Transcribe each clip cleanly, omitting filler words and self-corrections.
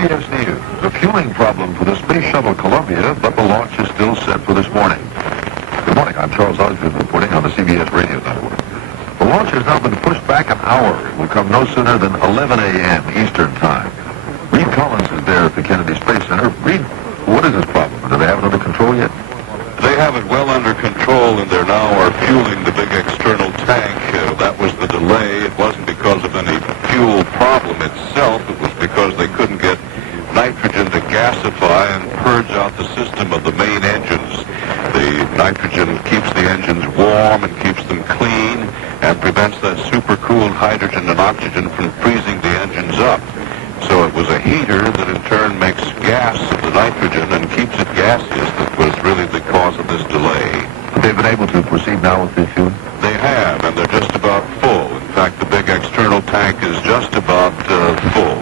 CBS News. A fueling problem for the Space Shuttle Columbia, but the launch is still set for this morning. Good morning. I'm Charles Osgood reporting on the CBS Radio Network. The launch has now been pushed back an hour. It will come no sooner than 11 a.m. Eastern Time. Reed Collins is there at the Kennedy Space Center. Reed, what is this problem? Do they have it under control yet? They have it well under control, and they now are fueling the big external tank. That was the delay. It wasn't because of any fuel problem itself. It was because they couldn't get nitrogen to gasify and purge out the system of the main engines. The nitrogen keeps the engines warm and keeps them clean and prevents that supercooled hydrogen and oxygen from freezing the engines up. So it was a heater that in turn makes gas of the nitrogen and keeps it gaseous that was really the cause of this delay. But they've been able to proceed now with the fuel? They have, and they're just about full. In fact, the big external tank is just about full.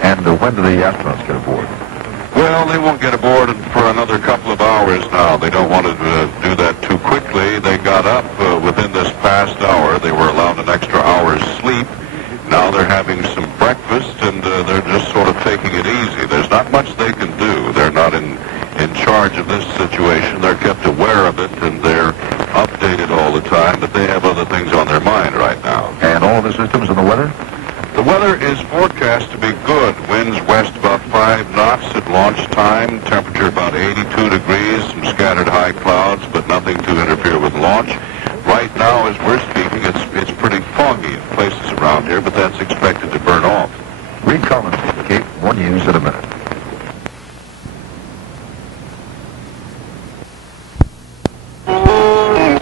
And when do the astronauts get aboard? Well, they won't get aboard for another couple of hours now. They don't want to do that too quickly. They got up within this past hour. They were allowed an extra hour's sleep. Now they're having some breakfast, and they're just sort of taking it easy. There's not much they can do. They're not in charge of this situation. They're kept aware of it, and they're updated all the time, but they have other things on their mind right now. And all the systems and the weather? The weather is forecast to be good. Winds west about 5 knots at launch time. Temperature about 82 degrees. Some scattered high clouds, but nothing to interfere with launch. Right now, as we're speaking, it's pretty foggy in places around here, but that's expected to burn off. Reed Collins, Cape. More news in a minute.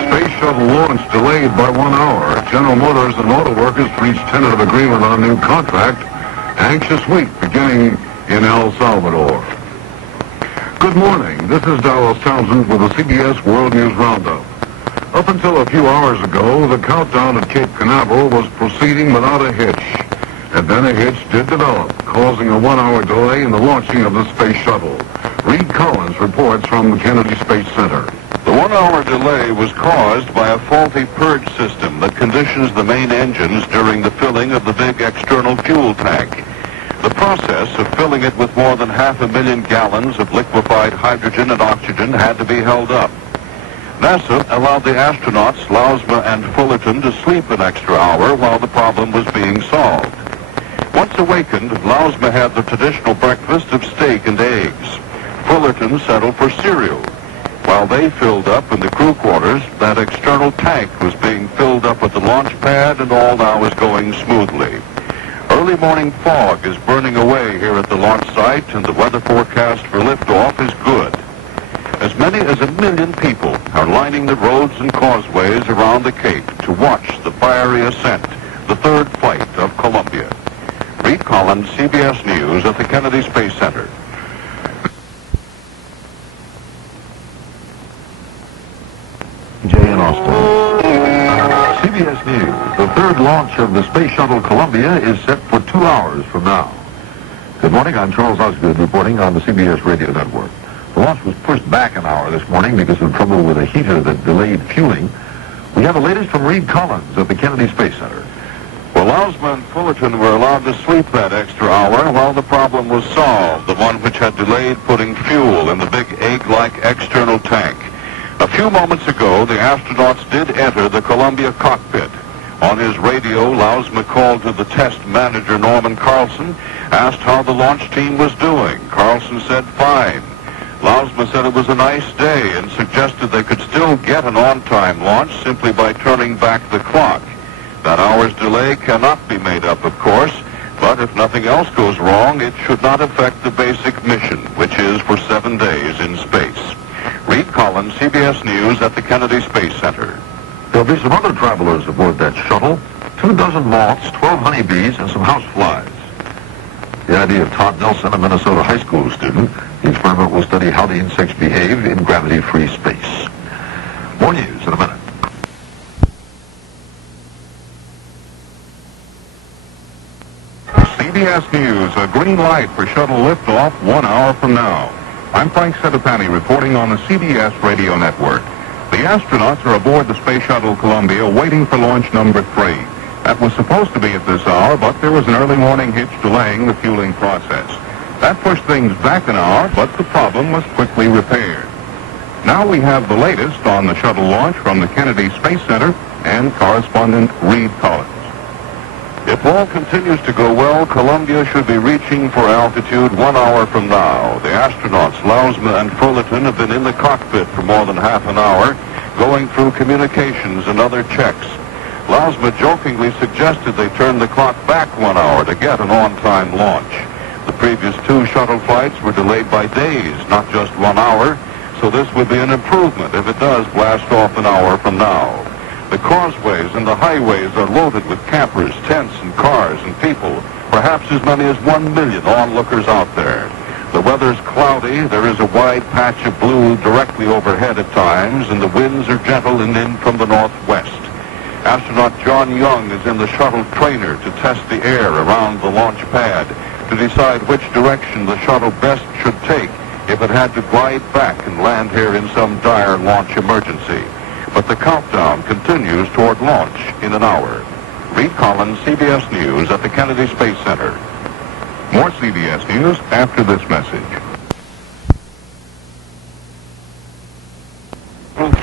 Space shuttle launch delayed by 1 hour. General Motors and auto workers reached tentative agreement on a new contract. Anxious week beginning in El Salvador. Good morning. This is Dallas Townsend with the CBS World News Roundup. Up until a few hours ago, the countdown at Cape Canaveral was proceeding without a hitch. And then a hitch did develop, causing a 1 hour delay in the launching of the space shuttle. Reed Collins reports from the Kennedy Space Center. The 1 hour delay was caused by a faulty purge system that conditions the main engines during the filling of the big external fuel tank. The process of filling it with more than 500,000 gallons of liquefied hydrogen and oxygen had to be held up. NASA allowed the astronauts Lausma and Fullerton to sleep an extra hour while the problem was being solved. Once awakened, Lausma had the traditional breakfast of steak and eggs. Fullerton settled for cereal. While they filled up in the crew quarters, that external tank was being filled up at the launch pad, and all now is going smoothly. Early morning fog is burning away here at the launch site, and the weather forecast for liftoff is good. As many as 1 million people are lining the roads and causeways around the Cape to watch the fiery ascent, the third flight of Columbia. Reed Collins, CBS News at the Kennedy Space Center. Jay in Austin. CBS News. The third launch of the Space Shuttle Columbia is set for 2 hours from now. Good morning. I'm Charles Osgood reporting on the CBS Radio Network. The launch was pushed back an hour this morning because of trouble with a heater that delayed fueling. We have the latest from Reed Collins at the Kennedy Space Center. Well, Lausma and Fullerton were allowed to sleep that extra hour while the problem was solved, the one which had delayed putting fuel in the big egg-like external tank. A few moments ago, the astronauts did enter the Columbia cockpit. On his radio, Lausma called to the test manager, Norman Carlson, asked how the launch team was doing. Carlson said, fine. Lausma said it was a nice day and suggested they could still get an on-time launch simply by turning back the clock. That hour's delay cannot be made up, of course, but if nothing else goes wrong, it should not affect the basic mission, which is for 7 days in space. Reed Collins, CBS News at the Kennedy Space Center. There'll be some other travelers aboard that shuttle. 24 moths, 12 honeybees, and some houseflies. The idea of Todd Nelson, a Minnesota high school student. The experiment will study how the insects behave in gravity-free space. More news in a minute. CBS News, a green light for shuttle liftoff 1 hour from now. I'm Frank Sedapani reporting on the CBS Radio Network. The astronauts are aboard the Space Shuttle Columbia waiting for launch number 3. That was supposed to be at this hour, but there was an early morning hitch delaying the fueling process. That pushed things back an hour, but the problem was quickly repaired. Now we have the latest on the shuttle launch from the Kennedy Space Center and correspondent Reed Collins. If all continues to go well, Columbia should be reaching for altitude 1 hour from now. The astronauts Lausma and Fullerton have been in the cockpit for more than half an hour, going through communications and other checks. Lausma jokingly suggested they turn the clock back 1 hour to get an on-time launch. The previous 2 shuttle flights were delayed by days, not just 1 hour, so this would be an improvement if it does blast off an hour from now. The causeways and the highways are loaded with campers, tents, and cars and people, perhaps as many as 1 million onlookers out there. The weather's cloudy, there is a wide patch of blue directly overhead at times, and the winds are gentle and in from the northwest. Astronaut John Young is in the shuttle trainer to test the air around the launch pad to decide which direction the shuttle best should take if it had to glide back and land here in some dire launch emergency. But the countdown continues toward launch in an hour. Reed Collins, CBS News at the Kennedy Space Center. More CBS News after this message.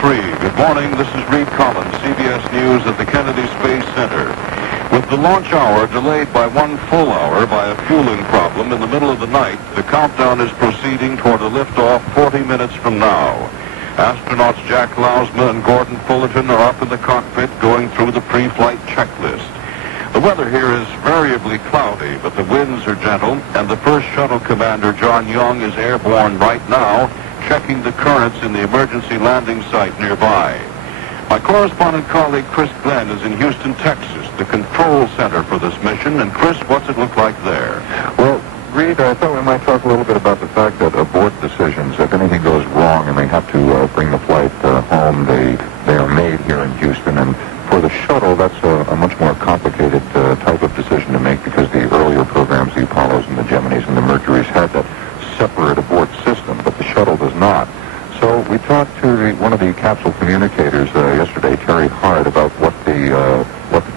Good morning, this is Reed Collins, CBS News at the Kennedy Space Center. With the launch hour delayed by 1 full hour by a fueling problem in the middle of the night, the countdown is proceeding toward a liftoff 40 minutes from now. Astronauts Jack Lausma and Gordon Fullerton are up in the cockpit going through the pre-flight checklist. The weather here is variably cloudy, but the winds are gentle, and the first shuttle commander, John Young, is airborne right now, checking the currents in the emergency landing site nearby. My correspondent colleague Chris Glenn is in Houston, Texas, the control center for this mission. And Chris, what's it look like there? Well, Reed, I thought we might talk a little bit about the fact that abort decisions, if anything goes wrong and they have to bring the flight home, they are made here in Houston. And for the shuttle, that's a much more complicated type of decision to make because the earlier programs, the Apollos and the Geminis and the Mercuries, had that separate abort system, but the shuttle does not. So we talked to one of the capsule communicators yesterday, Terry Hart, about what the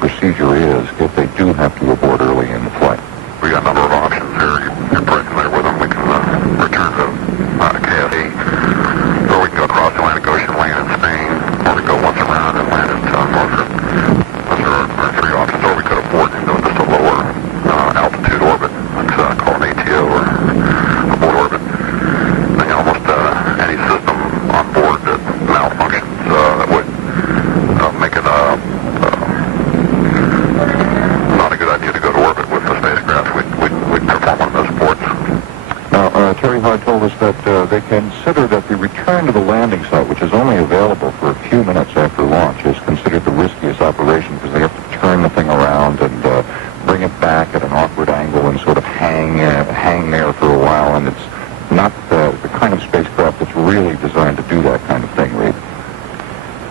procedure is if they do have to abort early in the flight. We got a number of options here. You're pretty familiar with them. We can return to KFE, or we can go across the Atlantic Ocean, land in Spain, or we can go once around and land in Norfolk. Those are our 3 options. Or we could abort and go just a lower altitude orbit. Let's call an ATO or abort orbit. And almost any system on board that malfunctions that would make it not a good idea to go to orbit with the spacecraft. We'd perform one of those ports. Now, Terry Hart told us that they consider that the return to the landing site, which is only available for a few minutes after launch, is considered the riskiest operation because they have to turn the thing around and bring it back at an awkward angle and sort of hang there for a while, and it's not the kind of spacecraft that's really designed to do that kind of thing, Reed.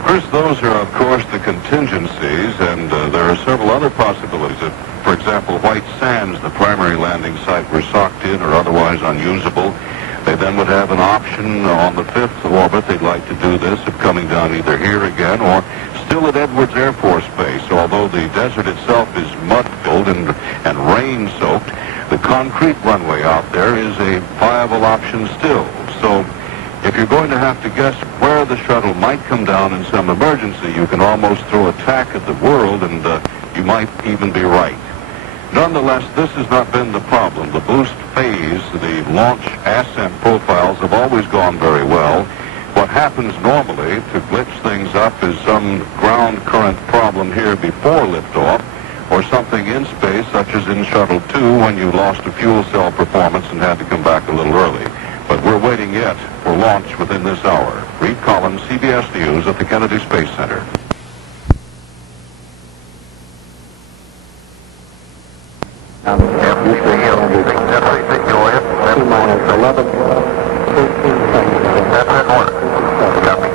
Chris, those are, of course, the contingencies, and there are several other possibilities. If, for example, White Sands, the primary landing site, were socked in or otherwise unusable, they then would have an option on the 5th orbit. They'd like to do this of coming down either here again or still at Edwards Air Force Base. Although the desert itself is mud-filled and rain-soaked, the concrete runway out there is a viable option still. So if you're going to have to guess where the shuttle might come down in some emergency, you can almost throw a tack at the world, and you might even be right. Nonetheless, this has not been the problem. The boost phase, the launch ascent profiles have always gone very well. What happens normally to glitch things up is some ground current problem here before liftoff, or something in space, such as in Shuttle 2, when you lost a fuel cell performance and had to come back a little early. But we're waiting yet for launch within this hour. Reed Collins, CBS News at the Kennedy Space Center. T-minus 11, 13 seconds. That's in order. Copy.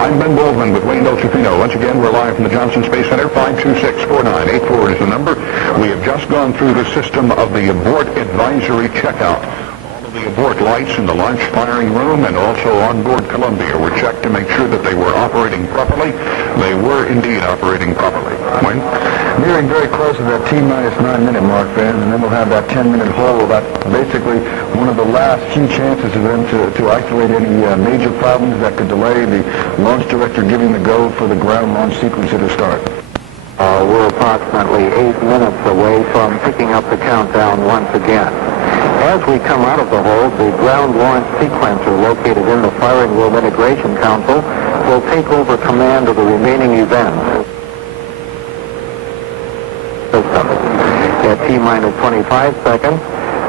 I'm Ben Baldwin with Wayne Delchifino. Once again, we're live from the Johnson Space Center. 526-4984 is the number. We have just gone through the system of the abort advisory checkout. All of The abort lights in the launch firing room and also on board Columbia were checked to make sure that they were operating properly. They were indeed operating properly. Wayne? Nearing very close to that T-minus 9-minute mark, fans, and then we'll have that 10-minute hole. That's basically one of the last few chances of them to isolate any major problems that could delay the launch director giving the go for the ground launch sequence to start. We're approximately 8 minutes away from picking up the countdown once again. As we come out of the hold, the ground launch sequencer located in the firing room integration console will take over command of the remaining events. At T-minus 25 seconds,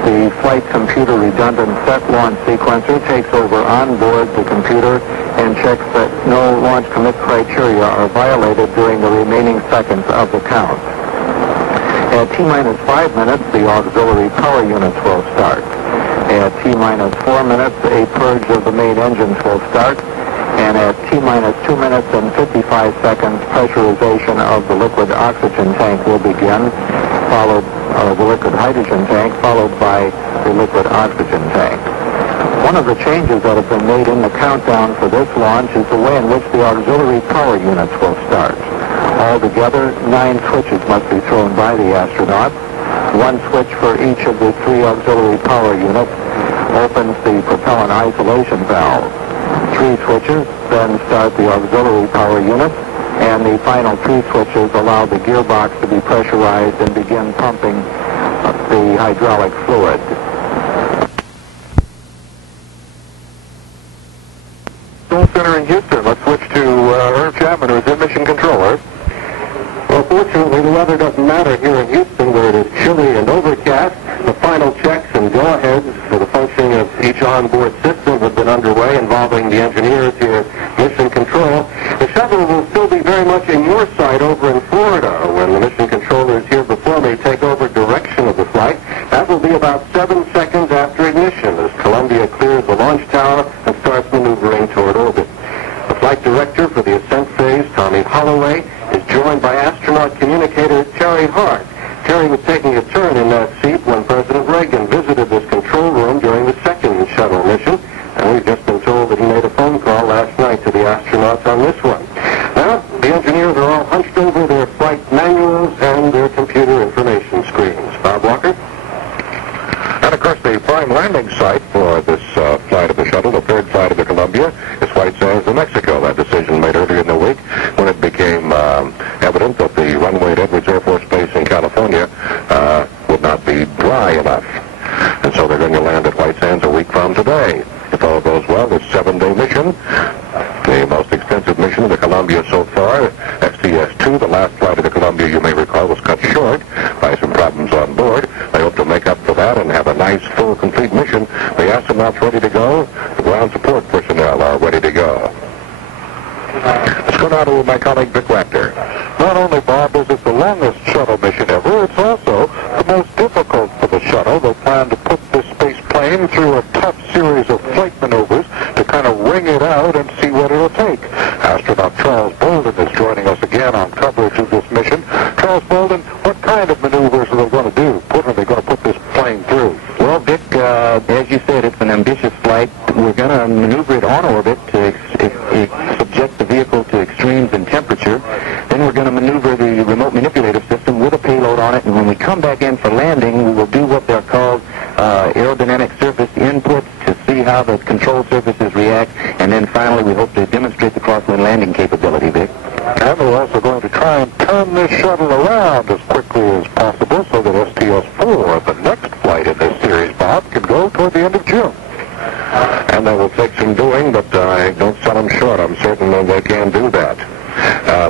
the flight computer redundant set launch sequencer takes over on board the computer and checks that no launch commit criteria are violated during the remaining seconds of the count. At T-minus 5 minutes, the auxiliary power units will start. At T-minus 4 minutes, a purge of the main engines will start. And at T-minus 2 minutes and 55 seconds, pressurization of the liquid oxygen tank will begin, followed the liquid hydrogen tank, followed by the liquid oxygen tank. One of the changes that have been made in the countdown for this launch is the way in which the auxiliary power units will start. Altogether, 9 switches must be thrown by the astronauts. 1 switch for each of the 3 auxiliary power units opens the propellant isolation valve. 3 switches then start the auxiliary power units, and the final 3 switches allow the gearbox to be pressurized and begin pumping the hydraulic fluid. Control Center in Houston. Let's switch to Irv Chapman, who's in Mission Control. Irv? Well, fortunately, the weather doesn't matter here in Houston, where it is chilly and overcast. The final checks and go-aheads for the functioning of each onboard system have been underway, involving the engineers here at Mission Control. The shuttle will still be very much in your sight over in Florida when the mission controllers here before me take over direction of the flight. That will be about 7 seconds after ignition as Columbia clears the launch tower and starts maneuvering toward orbit. The flight director for the ascent phase, Tommy Holloway, is joined by astronaut communicator Terry Hart. Terry was taking a turn in that seat when President Reagan visited this control room during the second shuttle mission, and we've just been told that he made a phone call last night to the astronauts on this one. Now, the engineers are all hunched over their flight manuals and their computer information screens. Bob Walker? And of course, the prime landing site for this flight of the shuttle, the third flight of the Columbia, is White Sands, New Mexico. That decision made earlier in the week when it became evident that the runway at Edwards Air Force Base in California would not be dry enough. And so they're going to land at White Sands a week from today. If all goes well, this 7-day mission, the most extensive mission of the Columbia so far, STS-3, the last flight of the Columbia, you may recall, was cut short by some problems on board. They hope to make up for that and have a nice, full, complete mission. The astronauts ready to go. The ground support personnel are ready to go. Let's go now to my colleague, Vic Raptor. Not only, Bob, is it the longest shuttle mission ever, it's also the most difficult for the shuttle. They plan to put this space plane through a tough series of flight maneuvers to kind of wring it out and see what it'll take. Astronaut Charles Bolden is joining us again on coverage of this mission. Charles Bolden, what kind of maneuvers are they going to do? What are they going to put this plane through? Well, Vic, as you said, it's an ambitious flight. We're going to maneuver it on orbit to subject the vehicle to extremes in temperature. Then we're going to maneuver the remote manipulator system with a payload on it, and when we come back in for landing, we will do what they're called aerodynamic surface inputs to see how the control surfaces react, and then finally we hope to demonstrate the crosswind landing capability, Vic. And we're also going to try and turn this shuttle around as quickly as possible so that STS-4, the next flight in this series, Bob, can go toward the end of June. And that will take some doing, but don't sell them short. I'm certain that they can do that.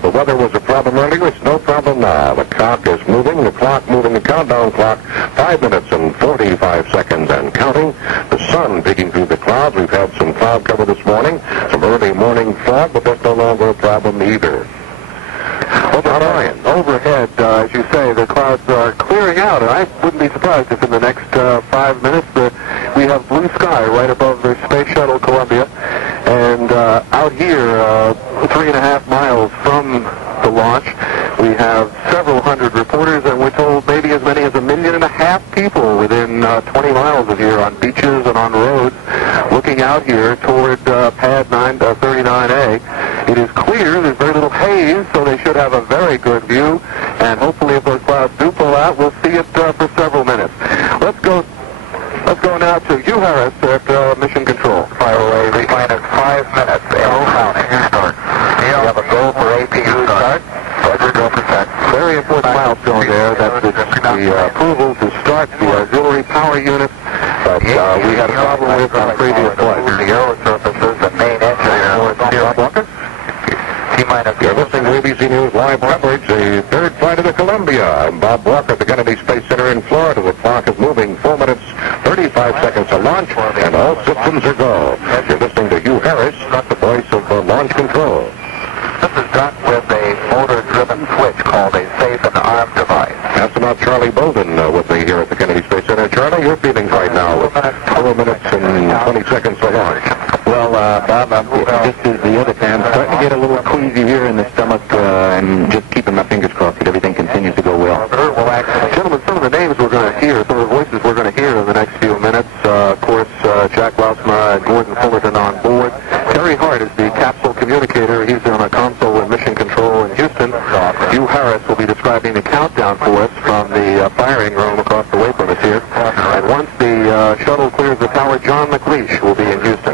The weather was a problem earlier. It's no problem now. The clock is moving. The clock moving. The countdown clock. 5 minutes and 45 seconds and counting. The sun peeking through the clouds. We've had some cloud cover this morning. Some early morning fog, but that's no longer a problem either. Overhead, as you say, the clouds are clearing out, and I wouldn't be surprised if in the next 5 minutes we have blue sky right above the Space Shuttle Columbia. And out here, 3.5 miles from the launch, We have several hundred reporters, and we're told maybe as many as 1.5 million people within 20 miles of here on beaches and on roads looking out here toward pad 39A. It is clear, there's very little haze, so they should have a very good view, and hopefully if those clouds do pull out, we'll see it for several minutes. Let's go now to Hugh Harris at Mission Control. Fire away, minus 5 minutes. Arrow counting. Start. You have a go for APU start. Roger, go for set. Very important milestone there. That's the approval to start the auxiliary power unit that we had a problem with on previous flights. The aero surfaces, the main engine. Bob Walker? T-minus. You're listening to ABC News live coverage, the third flight of the Columbia. I'm Bob Walker at the Kennedy Space Center in Florida. The clock is moving 4 minutes, 35 seconds to launch, and all systems are go. You're listening to Hugh Harris, not the voice of launch control. This is done with a motor-driven switch called a safe and arm device. Astronaut Charlie Bolden with me here at the Kennedy Space Center. Charlie, your feelings right now with 4 minutes and 20 seconds to launch. Well, Bob, just as the other time, starting to get a little queasy here in the stomach, and just keeping my fingers crossed that everything continues to go well. Gentlemen, some of the names we're going to hear, some of the voices we're going to hear in the next few minutes. Of course, Jack Lausma and Gordon Fullerton on board. Terry Hart is the capsule communicator. He's on a console in Mission Control in Houston. Hugh Harris will be describing the countdown for us from the firing room across the way from us here. And once the shuttle clears the tower, John McLeish will be in Houston.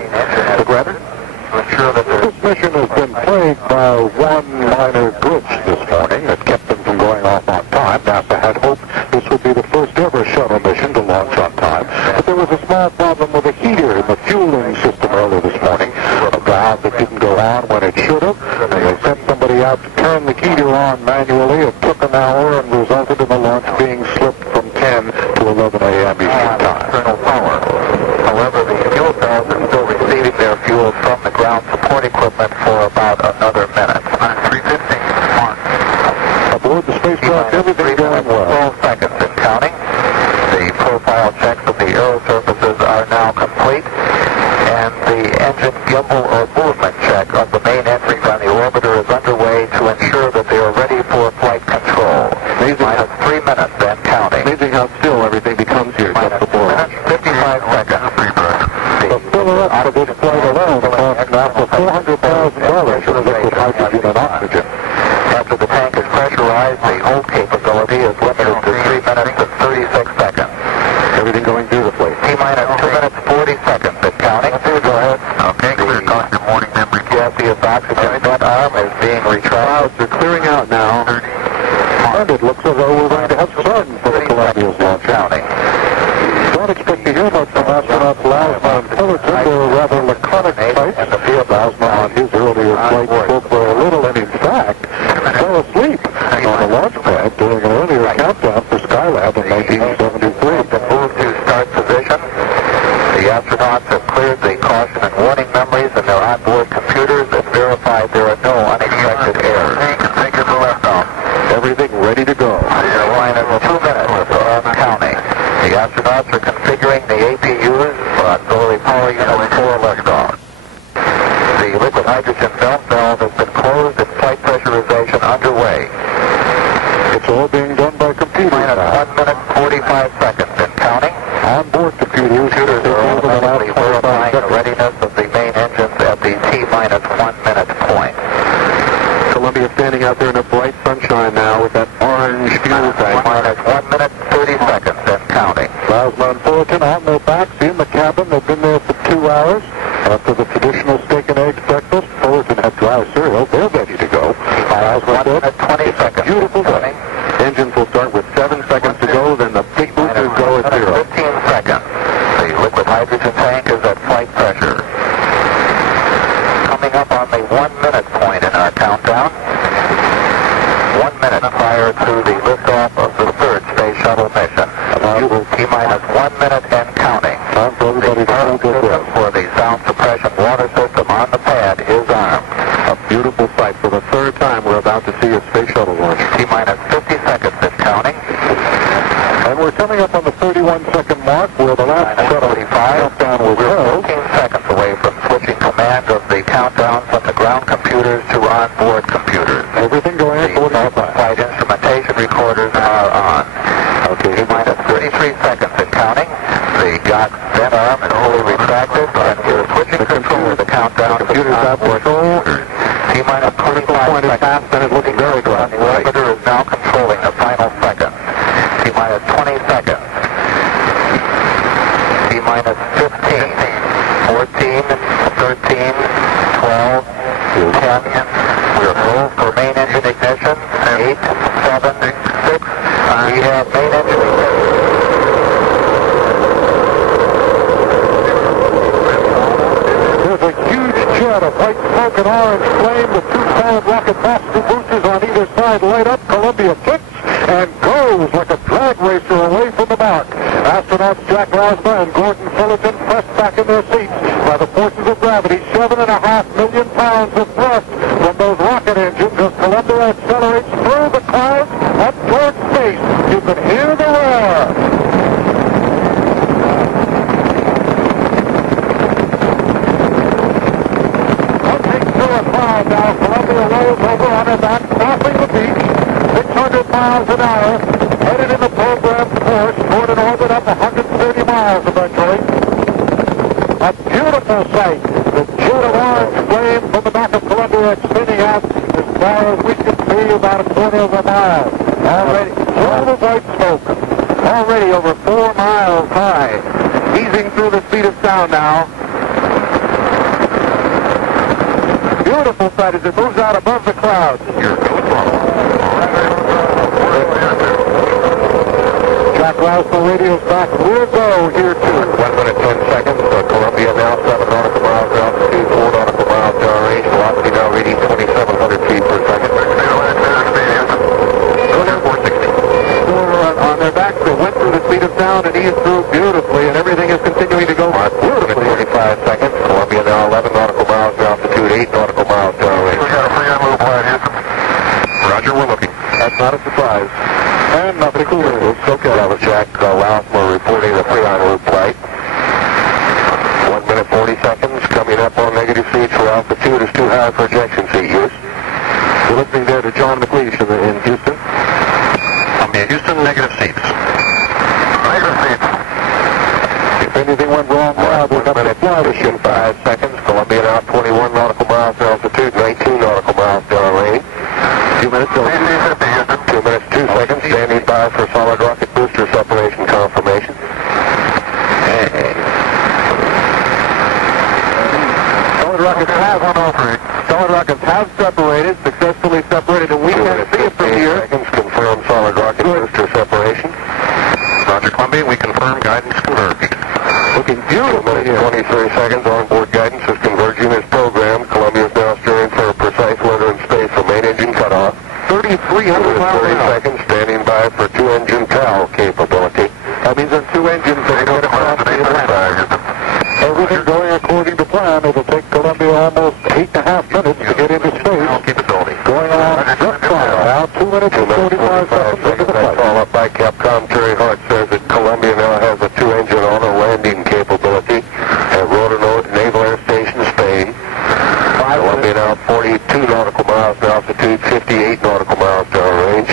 This mission has been plagued by one minor glitch this morning that kept them from going off on time. NASA had hoped this would be the first ever shuttle mission to launch on time. But there was a small problem with a heater in the fueling system earlier this morning. A valve that didn't go on when it should have. And they sent somebody out to turn the heater on manually. It took an hour and resulted in the launch being slipped from 10 to 11 a.m. Eastern time. However, the fuel cells are still receiving their fuel from the ground support equipment for about another minute. 3:15 mark. Aboard the spacecraft, everything going well. 12 seconds and counting. The profile checks of the aero surfaces are now complete, and the engine gimbal or movement check of the main entries on the orbiter is underway to ensure that they are ready for flight control. Minus 3 minutes and counting. Amazing how still everything becomes here just before. 55 seconds. The filler-up for this flight alone cost NASA $400,000 for liquid hydrogen and oxygen. After the tank is pressurized, the hold capability is limited to 3 minutes and 36 seconds. Everything going beautifully. T-minus 2 minutes, 40 seconds and counting. Go ahead. Okay, clear cost your morning memory. Gaseous oxygen front arm is being retrieved. Clouds are clearing out now. And it looks as though we're going to have sun for the Columbia's launch. Counting. Don't expect to hear much from astronauts Lausma and Fullerton. They're rather laconic types. Lausma on his earlier flight spoke for a little, and in fact, fell asleep on the launch pad during an earlier countdown for Skylab in 1973. Move to start position. The astronauts have cleared the caution and warning memories in their onboard computers and verified there are no unexpected errors. Take it to liftoff. Everything ready to go. Minus 2 minutes and counting. The astronauts are configuring the APUs for auxiliary power unit for liftoff. The liquid hydrogen valve has been closed and flight pressurization underway. It's all being done by computer Minus now. 1 minute, 45 seconds and counting. Onboard computers Computers are automatically verifying the readiness of the main engines at the T-minus 1 minute point. Columbia standing out there in the bright sunshine now with that orange fuel tank. Minus 1 minute, 30 seconds and counting. Lausma and Fullerton on their backs in the cabin. They've been there for 2 hours. After the traditional steak and egg breakfast, Fullerton had dry cereal. They're ready to go. Minus 1 minute, 20 seconds. Beautiful day. Engines will start with 7 seconds to go, then the big boosters go at 0. 15 seconds. The liquid hydrogen tank is at flight pressure. Coming up on the 1 minute point in our countdown. 1 minute prior to the liftoff of the third space shuttle mission. T-minus 1 minute and counting. Time for everybody to hold their breath. For the sound suppression water system on the pad is armed. A beautiful sight. For the third time, we're about to see a space shuttle launch. T-minus 50 seconds and counting. And we're coming up on the 31-second mark where the last shuttle countdown was held. 15 seconds away from switching command of the countdown from the ground computers to onboard computers. Everything going according to plan. Flight countdown. Computers have control. T-minus 25 seconds. Fast and it's looking very good. The orbiter is now controlling the final second. T-minus 20 seconds. T-minus 15, 14, 13, 12, 10. We're full for main engine ignition. 8, 7, 6. We have main engine ignition. There's a huge jet of white smoke and orange flame with two solid rocket boosters on either side light up. Columbia kicks and goes like a drag racer away from the mark. Astronauts Jack Lasma and Gordon Fullerton pressed back in their seats by the forces of gravity. 7.5 million pounds of thrust from those rocket engines as Columbia accelerates through the clouds up towards space. You can hear the roar. Now Columbia rolls over on her back, crossing the beach, 600 miles an hour, headed in the programmed course toward an orbit of 130 miles eventually. A beautiful sight. The jet of orange flame from the back of Columbia extending out as far as we can see, about a quarter of a mile. Already, full of white smoke. Already over 4 miles high. Easing through the speed of sound now. Beautiful sight as it moves out above the clouds. Jack Lasma radio's back. We'll go here too. 1 minute 10 seconds. Columbia now 7 nautical miles altitude, 4 nautical miles down range. Velocity now reading 2,700 feet per second. On their backs, they went through the speed of sound and eased through beautifully, and everything is continuing to go beautifully. 45 seconds. Columbia now 11 nautical miles altitude, 8 nautical miles down range. We got a free on move quiet, Houston. Roger, we're looking. That's not a surprise. And nothing cool. Okay, that was Jack Lasma reporting the free on route flight. 1 minute 40 seconds. Coming up on negative seats for altitude is too high for ejection seat use. We're listening there to John McLeish in Houston. Houston, negative seats. Negative seats. If anything went wrong now, we'll have to fly the ship 5 seconds. Columbia now 21 nautical miles altitude, 19 nautical miles down range. 2 minutes, 2 minutes, 2 seconds. Standing by for solid rocket booster separation confirmation. Solid rockets have separated, successfully separated, and we can see it from here. Seconds, confirm solid rocket booster separation. Roger, Columbia, we confirm guidance converged. Looking beautiful here. 23 seconds, onboard guidance is converging as programmed. Columbia is now steering for a precise weather in space for main engine cutoff. 3,300 miles an hour. 30 seconds, standing by for 2-engine PAL capability. That means on 2 engines, they get across the Atlantic. Everything going according to plan. It'll take Columbia almost 8.5 minutes to get into space. Going along just fine. Now 2 minutes and 45 seconds into the flight. All up by Capcom. Terry Hart says that Columbia now has a 2-engine auto-landing capability at Rotor Naval Air Station, Spain. Columbia now 42 nautical miles altitude, 58 nautical miles down range.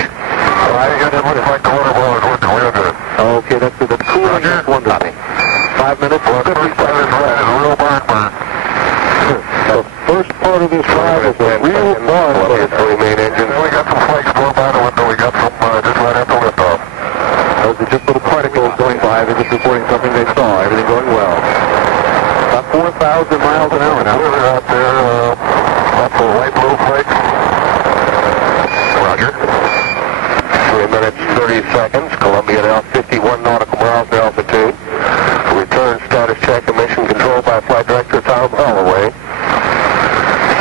Okay, that's the cooling is wonderful. 5 minutes, 50 seconds left. The first part of this ride is a real bar. Three main engines. We got some flakes blown by the window. We got some just right after liftoff. Those are just little particles going by. They're just reporting something they saw. Everything going well. About 4,000 miles an hour now. We're out there. Lots of white little flakes. Roger. 3 minutes, 30 seconds. Columbia now 51 nautical miles altitude. Return status check emission control by Flight Director Tom Holloway.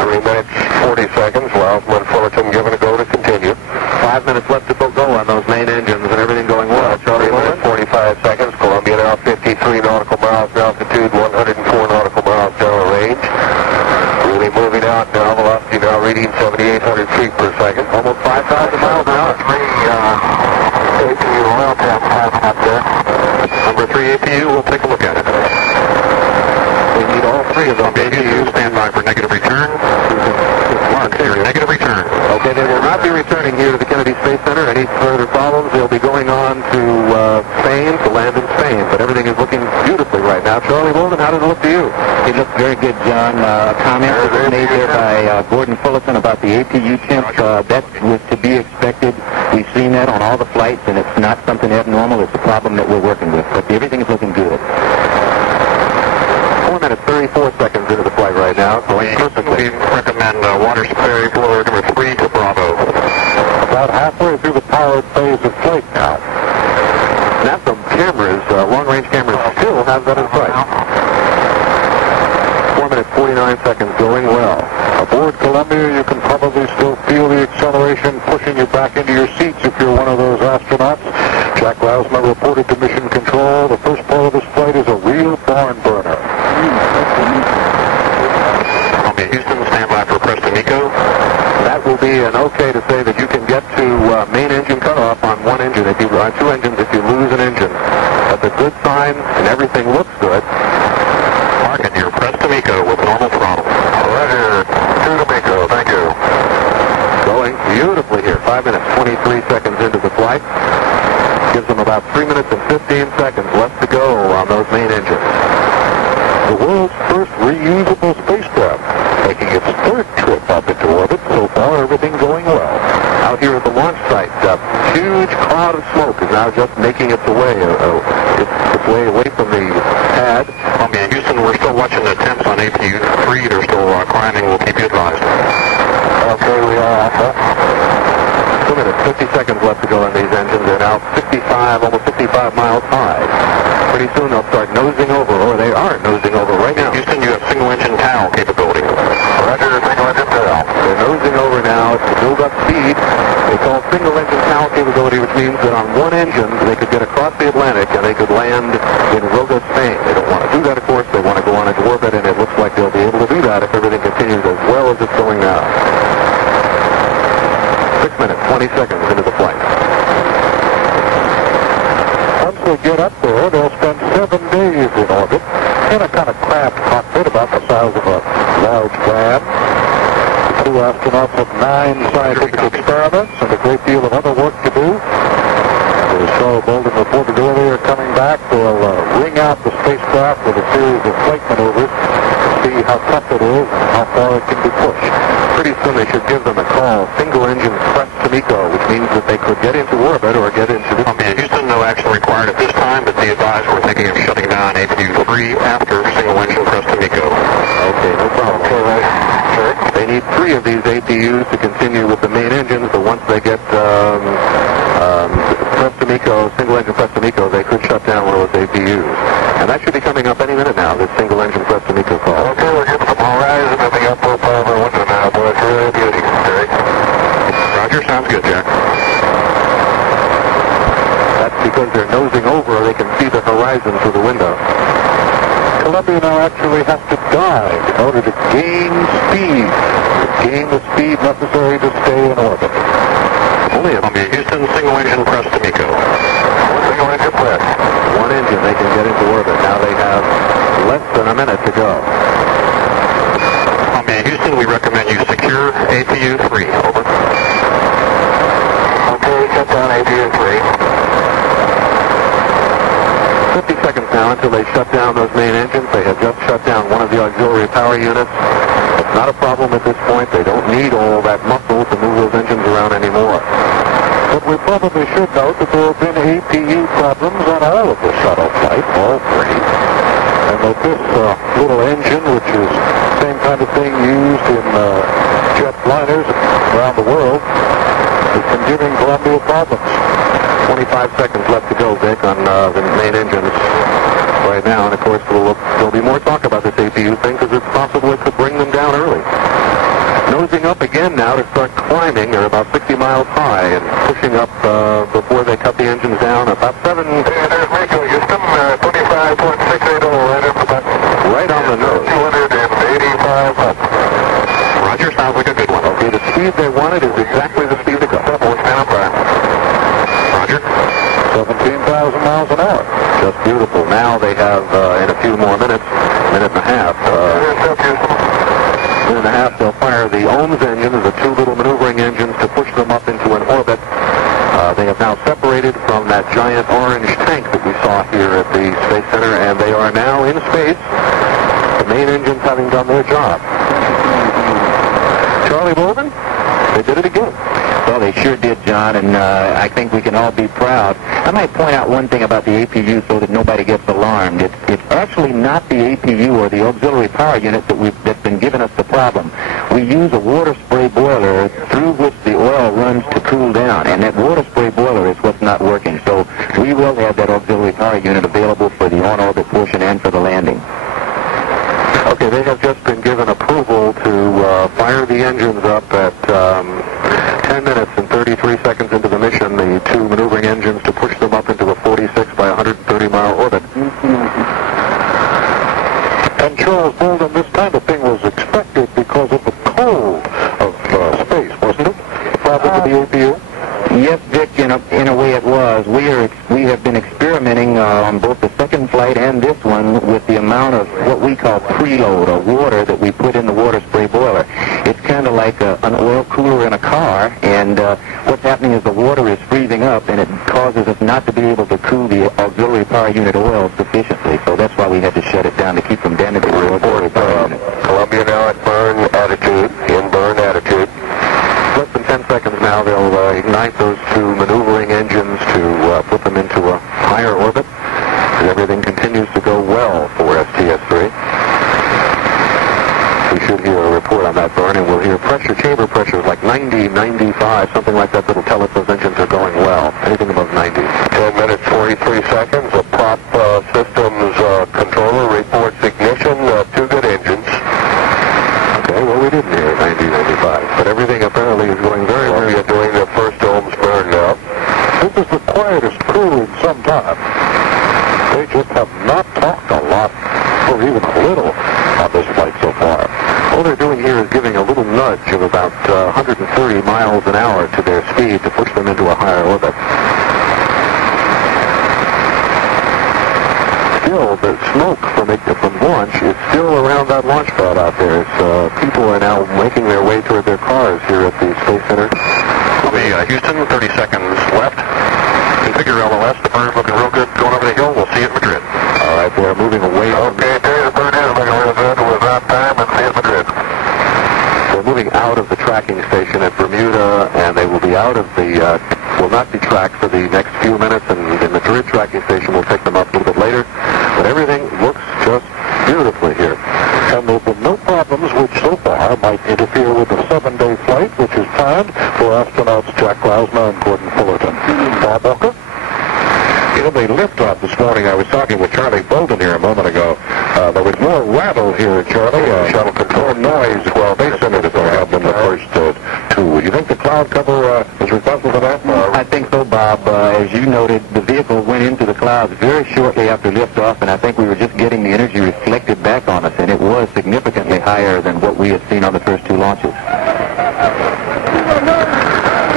3 minutes, 40 seconds. Lasma and Fullerton given a go to continue. 5 minutes left to go on those main engines and everything going well. 3 minutes, 45 seconds. Columbia now 53 nautical miles altitude, 104 nautical miles down range. Really moving out now. Velocity now reading 7,800 feet per second. Almost 5,000 miles an hour. APU oil tap up there. Number 3 APU, we'll take a look at it. We need all 3 of them. APU, stand by for negative return. Negative return. Okay, they will not be returning here to the Kennedy Space Center. Any further problems, they'll be going on to Spain, to land in Spain. But everything is looking beautifully right now. Charlie Bolden, how did it look to you? It looked very good, John. Comment that was made there by Gordon Fullerton about the APU temp. That was to be expected. We've seen that on all the flights, and it's not something abnormal. It's a problem that we're working with. But everything is looking good. 4 minutes, 34 seconds into the flight right now. Going perfectly. We recommend water supply floor number 3 to Bravo. About halfway through the powered phase of flight now. Now some cameras, long-range cameras, still have that in sight. 4 minutes, 49 seconds, going well. Aboard Columbia, you can probably still feel the acceleration pushing you back into your seats if you're one of those astronauts. Jack Lousma reported to Mission Control. The first part of this flight is a real barn burner. Columbia, Houston, stand by for Preston Eco. That will be an okay to say that you can get to main engine cutoff on one engine. If you run two engines, if you lose an engine, that's a good sign, and everything looks good. Mark, and you're Preston Eco with normal throttle. Roger, to D'Amico, thank you. Going beautifully here. 5 minutes, 23 seconds into the flight. Gives them about 3 minutes and 15 seconds left to go on those main engines. The world's first reusable spacecraft, making its third trip up into orbit. So far, everything going well. Out here at the launch site, a huge cloud of smoke is now just making its way away from the pad. Columbia, Houston, we're still watching the temps on APU-3. They're still climbing. We'll keep you advised. Okay, we are. 2 minutes, 50 seconds left to go on these engines. They're now 55, almost 55 miles high. Pretty soon they'll start nosing over, or they are nosing over right now. Houston, you have single-engine TOW capability. Roger, single-engine TOW. They're nosing over now to build up speed. They call single-engine TOW capability, which means that on one engine they could get across the Atlantic and they could land in Roga, Spain. They don't want to do that, of course. They want to go on into orbit, and it looks like they'll be able to do that if everything continues as well as it's going now. 6 minutes, 20 seconds into the flight. Once they get up there, they'll spend 7 days in orbit in a kind of cramped cockpit about the size of a large van. The two astronauts have 9 scientific experiments and a great deal of other work to do. As Charles Bolden reported earlier, coming back, they'll ring out the spacecraft with a series of flight maneuvers to see how tough it is and how far it can be pushed. Pretty soon they should give them a call, single-engine Preston Eco, which means that they could get into orbit or get into... Columbia, Houston, no action required at this time, but be advised we're thinking of shutting down APU-3 after single-engine Preston Eco. Okay, no problem. Okay, right. Sure. They need 3 of these APUs to continue with the main engines, but once they get Preston Eco, single-engine Preston Eco, they could shut down one of those APUs. And that should be coming up any minute now, this single-engine Preston Eco call. Okay, we're getting some horizon, nothing up for power window now, boy. It's really a beauty. Okay. Roger, sounds good, Jack. That's because they're nosing over, they can see the horizon through the window. Columbia now actually has to dive in order to gain speed. Gain the speed necessary to stay in orbit. Only a Columbia, Houston, single-engine Preston Eco. Single-engine press. One engine, they can get into orbit. Now they have less than a minute to go. Columbia, Houston, we recommend you secure APU-3. Over. Okay, shut down APU-3. 50 seconds now until they shut down those main engines. They have just shut down one of the auxiliary power units. It's not a problem at this point. They don't need all that muscle to move those engines around anymore. But we probably should note that there have been APU problems on all of the shuttle flights, all 3. And that this little engine, which is the same kind of thing used in jet liners around the world, has been giving Columbia problems. 25 seconds left to go, Vic, on the main engines right now. And, of course, there'll be more talk about this APU thing because it's possible it could bring them down early. Nosing up again now to start climbing. They're about 60 miles high and pushing up before they cut the engines down. About 7... There's Rico, Houston, 25.680, right on the nose. 285 up. Roger, sounds like a good one. Okay, the speed they wanted is exactly the speed to go. We'll stand up there. Roger. 17,000 miles an hour. Just beautiful. Now they have, in a few more minutes, minute and a half, they'll fire the OMS engines, the 2 little maneuvering engines, to push them up into an orbit. They have now separated from that giant orange tank that we saw here at the Space Center, and they are now in space, the main engines having done their job. Charlie Bolden, they did it again. Well, they sure did, John, and I think we can all be proud. I might point out one thing about the APU so that nobody gets alarmed. It's actually not the APU or the auxiliary power unit that's been giving us the problem. We use a water spray boiler through which the oil runs to cool down, and that water spray boiler is what's not working. So we will have that auxiliary power unit available for the on-orbit portion and for the landing. Okay, they have just been given approval to fire the engines up at 10 minutes and 33 seconds into the mission, the two maneuvering engines to push them up into a 46 by 130 mile orbit. And Charles Bolden, this kind of thing was expected because of the cold of space, wasn't it? The problem with the APU? Yes, Vic, in a way it was. We have been experimenting on both the second flight and this one with the amount of what we call preload, or water that we put in the water spray boiler. It's kind of like an oil cooler in a car, and what's happening is the water is freezing up, and it causes us not to be able to cool the auxiliary power unit oil sufficiently. So that's why we had to shut it down to keep from damaging the auxiliary power unit. Columbia now at burn attitude, in burn attitude. Less than 10 seconds now, they'll ignite those two maneuvering engines to put them into a higher orbit. And everything continues to go well for STS-3. We should hear a report on that burn, and we'll hear chamber pressures like 90, 95, something like that that'll tell us those engines are going well. Anything above 90. 10 minutes, 43 seconds. The prop systems controller reports ignition, two good engines. Okay, well, we didn't hear 90, 95, but everything apparently is going very well. We are doing the first ohms burn now. This is the quietest crew in some time. They just have not talked a lot, or even a little, on this flight so far. All they're doing here is giving a little nudge of about 130 miles an hour to their speed to push them into a higher orbit. Still, the smoke from launch is still around that launch pad out there. People are now making their way toward their cars here at the Space Center. Houston, 30 seconds left. Configure LOS. The burn's looking real good. Going over the hill. We'll see you at Madrid. All right, they're moving away. Okay, the burn is looking real good with that time. And see you at Madrid. They're moving out of the tracking station at Bermuda, and they will be out of the, will not be tracked for the next few minutes, and the Madrid tracking station will pick them up a little bit later. But everything looks just beautifully here. And there have been no problems which so far might interfere with the 7-day flight, which is planned for astronauts Jack Klausner and Gordon Fullerton. Bob Walker? You know, the liftoff this morning, I was talking with Charlie Bolden here a moment ago. There was more rattle here, Charlie. Shuttle control noise. Well, they sent it as they have been the first two. You think the cloud cover is responsible for that? I think so, Bob. As you noted, the vehicle went into the clouds very shortly after liftoff, and I think we were just getting the energy reflected back on us, and it was significantly higher than what we had seen on the first two launches.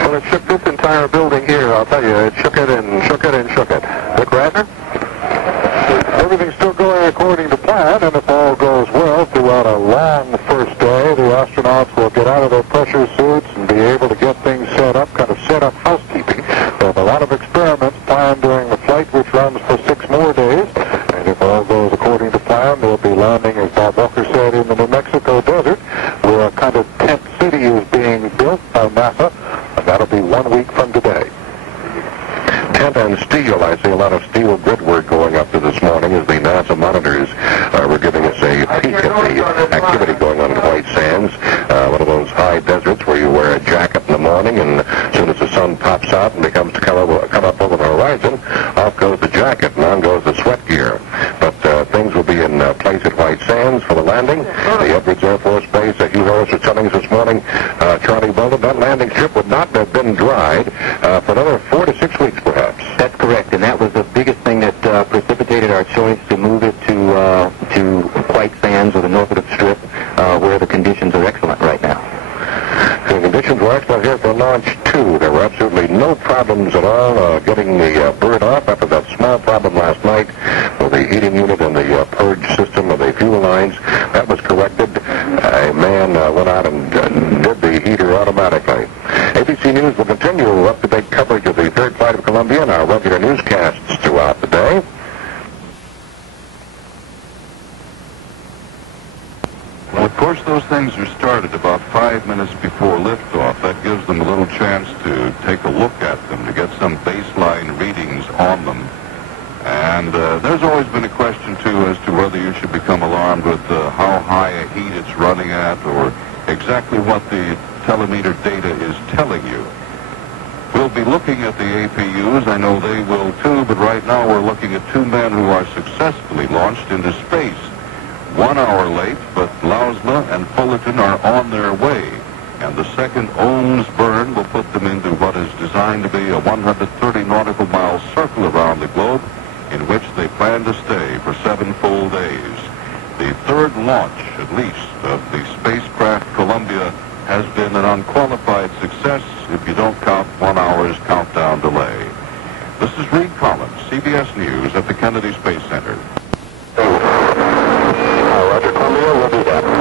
Well, it shook this entire building here, I'll tell you. It shook it and shook it and shook it. Rick Radner? Everything's still going according to plan, and if all goes well throughout a long first day, the astronauts will get out of their pressure suits and be able to get things set up, kind of set up housekeeping. They have a lot of experiments planned during the flight, which runs for 6 more days, and if all goes according to plan, they'll be landing, as Bob Walker said, in the New Mexico desert, where a kind of tent city is being built by NASA, and that'll be 1 week from today. Tent and steel. I see a lot of steel grid work going up to this morning as the NASA monitors were giving us a peek at the activity going on in White Sands, one of those high deserts where you wear a jacket in the morning, and as soon as the sun pops out and becomes to come up over the horizon, off goes the jacket and on goes the sweat gear. But things will be in place at White Sands for the landing. The Edwards Air Force Base, Hugh Harris was telling us this morning, Charlie Bolden, that landing strip would not have been dried for another 4 to 6 weeks perhaps. That's correct, and that was the biggest thing that precipitated our choice to move it to White Sands or the Norfolk Strip, where the conditions are excellent right now. The conditions were excellent here for launch 2. There were absolutely no problems at all getting the bird off after that small problem last night with the heating unit and the purge system of the fuel lines. That was corrected. A man went out and did the heater automatically. ABC News will continue up-to-date coverage of the third flight of Columbia and our regular newscasts throughout the day. chance to take a look at them, to get some baseline readings on them. And there's always been a question, too, as to whether you should become alarmed with how high a heat it's running at or exactly what the telemeter data is telling you. We'll be looking at the APUs. I know they will, too, but right now we're looking at two men who are successfully launched into space. 1 hour late, but Lausla and Fullerton are on their way. And the second ohms burn will put them into what is designed to be a 130 nautical mile circle around the globe, in which they plan to stay for 7 full days. The third launch, at least, of the spacecraft Columbia has been an unqualified success if you don't count 1 hour's countdown delay. This is Reed Collins, CBS News at the Kennedy Space Center. Roger, Columbia, we'll do that.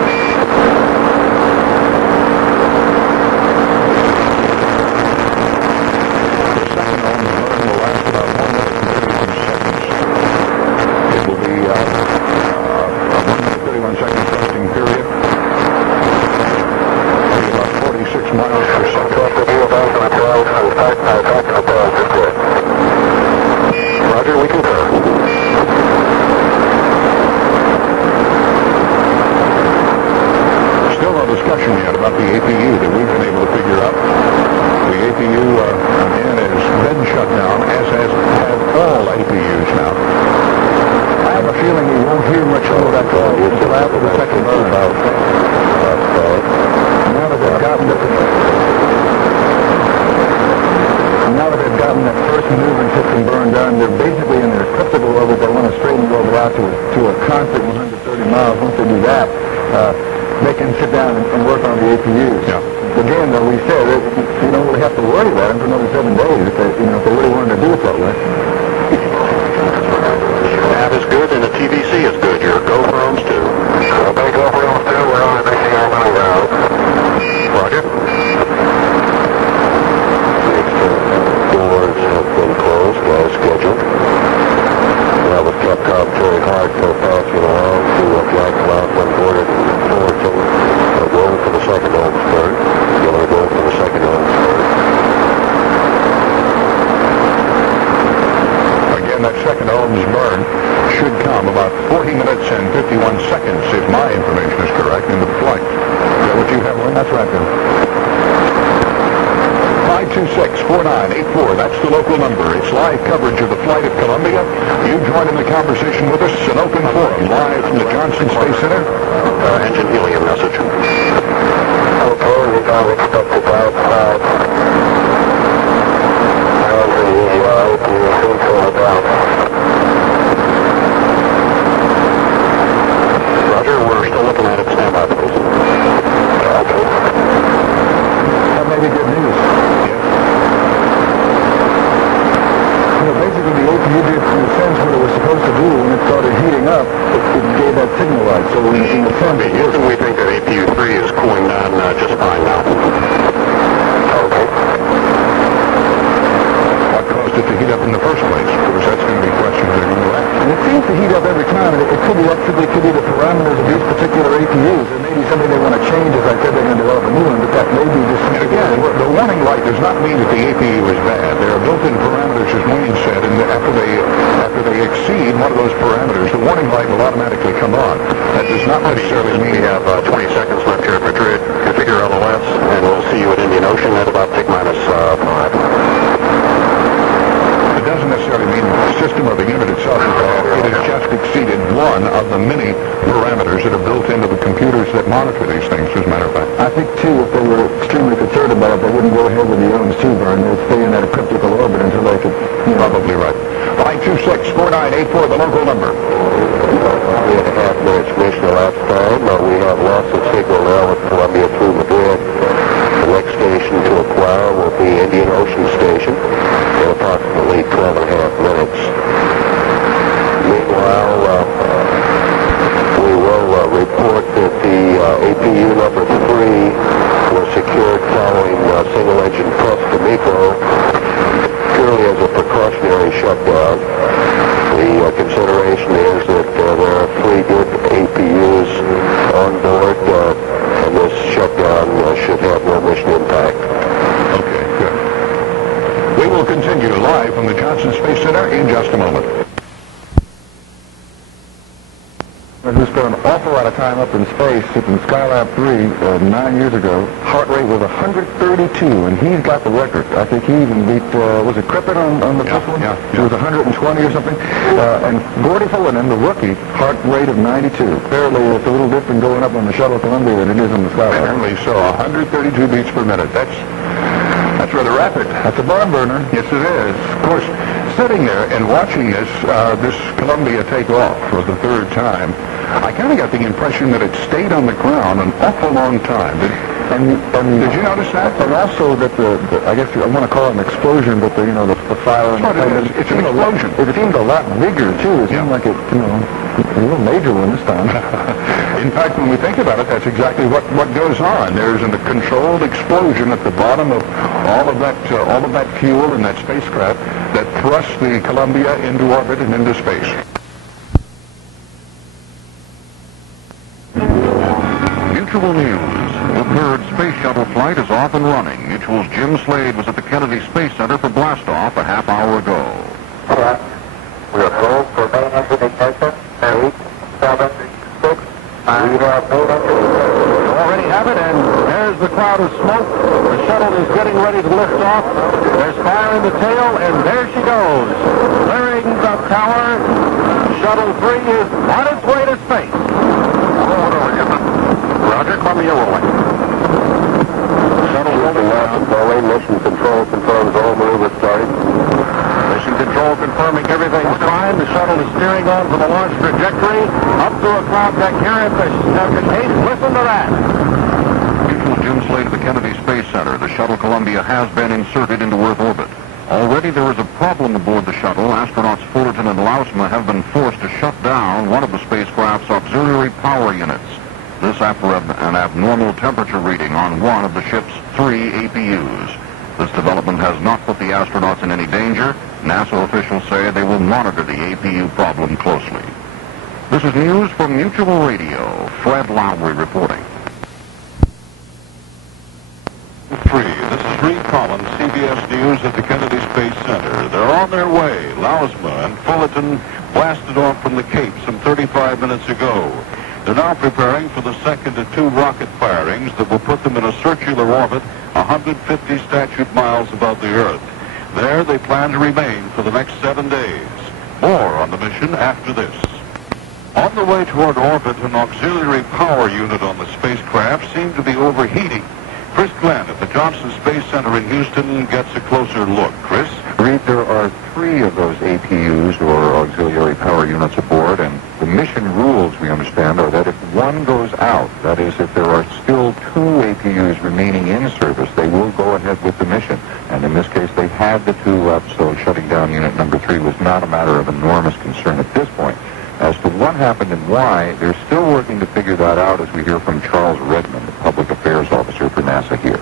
Should have We will continue live from the Johnson Space Center in just a moment. Who spent an awful lot of time up in space in Skylab 3 9 years ago. Heart rate was 132, and he's got the record. I think he even beat, was it Crippen on the first one? Yeah. It was 120 or something. And Gordy Fullerton, the rookie, heart rate of 92. Apparently, it's a little different going up on the shuttle Columbia than it is on the Skylab. Apparently so, 132 beats per minute. That's rather rapid. That's a barn burner. Yes, it is. Of course, sitting there and watching this Columbia take off for the third time, I kind of got the impression that it stayed on the ground an awful long time. Did you notice that? And also that I guess I want to call it an explosion, but the fire. That's what it is. It's an explosion. It seemed a lot bigger too. It seemed like it, a little major one this time. In fact, when we think about it, that's exactly what goes on. There's a controlled explosion at the bottom of all of that fuel in that spacecraft that thrusts the Columbia into orbit and into space. Mutual News. The third space shuttle flight is off and running. Mutual's Jim Slade was at the Kennedy Space Center for blastoff a half hour ago. All right. We are told for main engine ignition. 8, 7, 6. We have main engine ignition. You already have it, and there's the cloud of smoke. The shuttle is getting ready to lift off. There's fire in the tail, and there she goes. Clearing the tower. Shuttle 3 is on its way to space. Roger, Columbia rolling. Shuttle rolling now. Mission control confirms all maneuver started. Mission control confirming everything's fine. The shuttle is steering on for the launch trajectory up to a cloud deck here at the gate. Listen to that. Mutual's Jim Slade at the Kennedy Space Center. The shuttle Columbia has been inserted into Earth orbit. Already there is a problem aboard the shuttle. Astronauts Fullerton and Lausma have been forced to shut down one of the spacecraft's auxiliary power units. This after an abnormal temperature reading on one of the ship's 3 APUs. This development has not put the astronauts in any danger. NASA officials say they will monitor the APU problem closely. This is news from Mutual Radio. Fred Lowry reporting. 3. This is Reed Collins, CBS News at the Kennedy Space Center. They're on their way. Lausma and Fullerton blasted off from the Cape some 35 minutes ago. They're now preparing for the second of 2 rocket firings that will put them in a circular orbit 150 statute miles above the Earth. There they plan to remain for the next 7 days. More on the mission after this. On the way toward orbit, an auxiliary power unit on the spacecraft seemed to be overheating. Chris Glenn at the Johnson Space Center in Houston gets a closer look. Chris? Reed, there are 3 of those APUs, or auxiliary power units, aboard, and the mission rules, we understand, are that if one goes out, that is, if there are still 2 APUs remaining in service, they will go ahead with the mission. And in this case, they had the 2 left, so shutting down unit number 3 was not a matter of enormous concern at this point. As to what happened and why, they're still working to figure that out, as we hear from Charles Redmond, the public affairs officer for NASA here.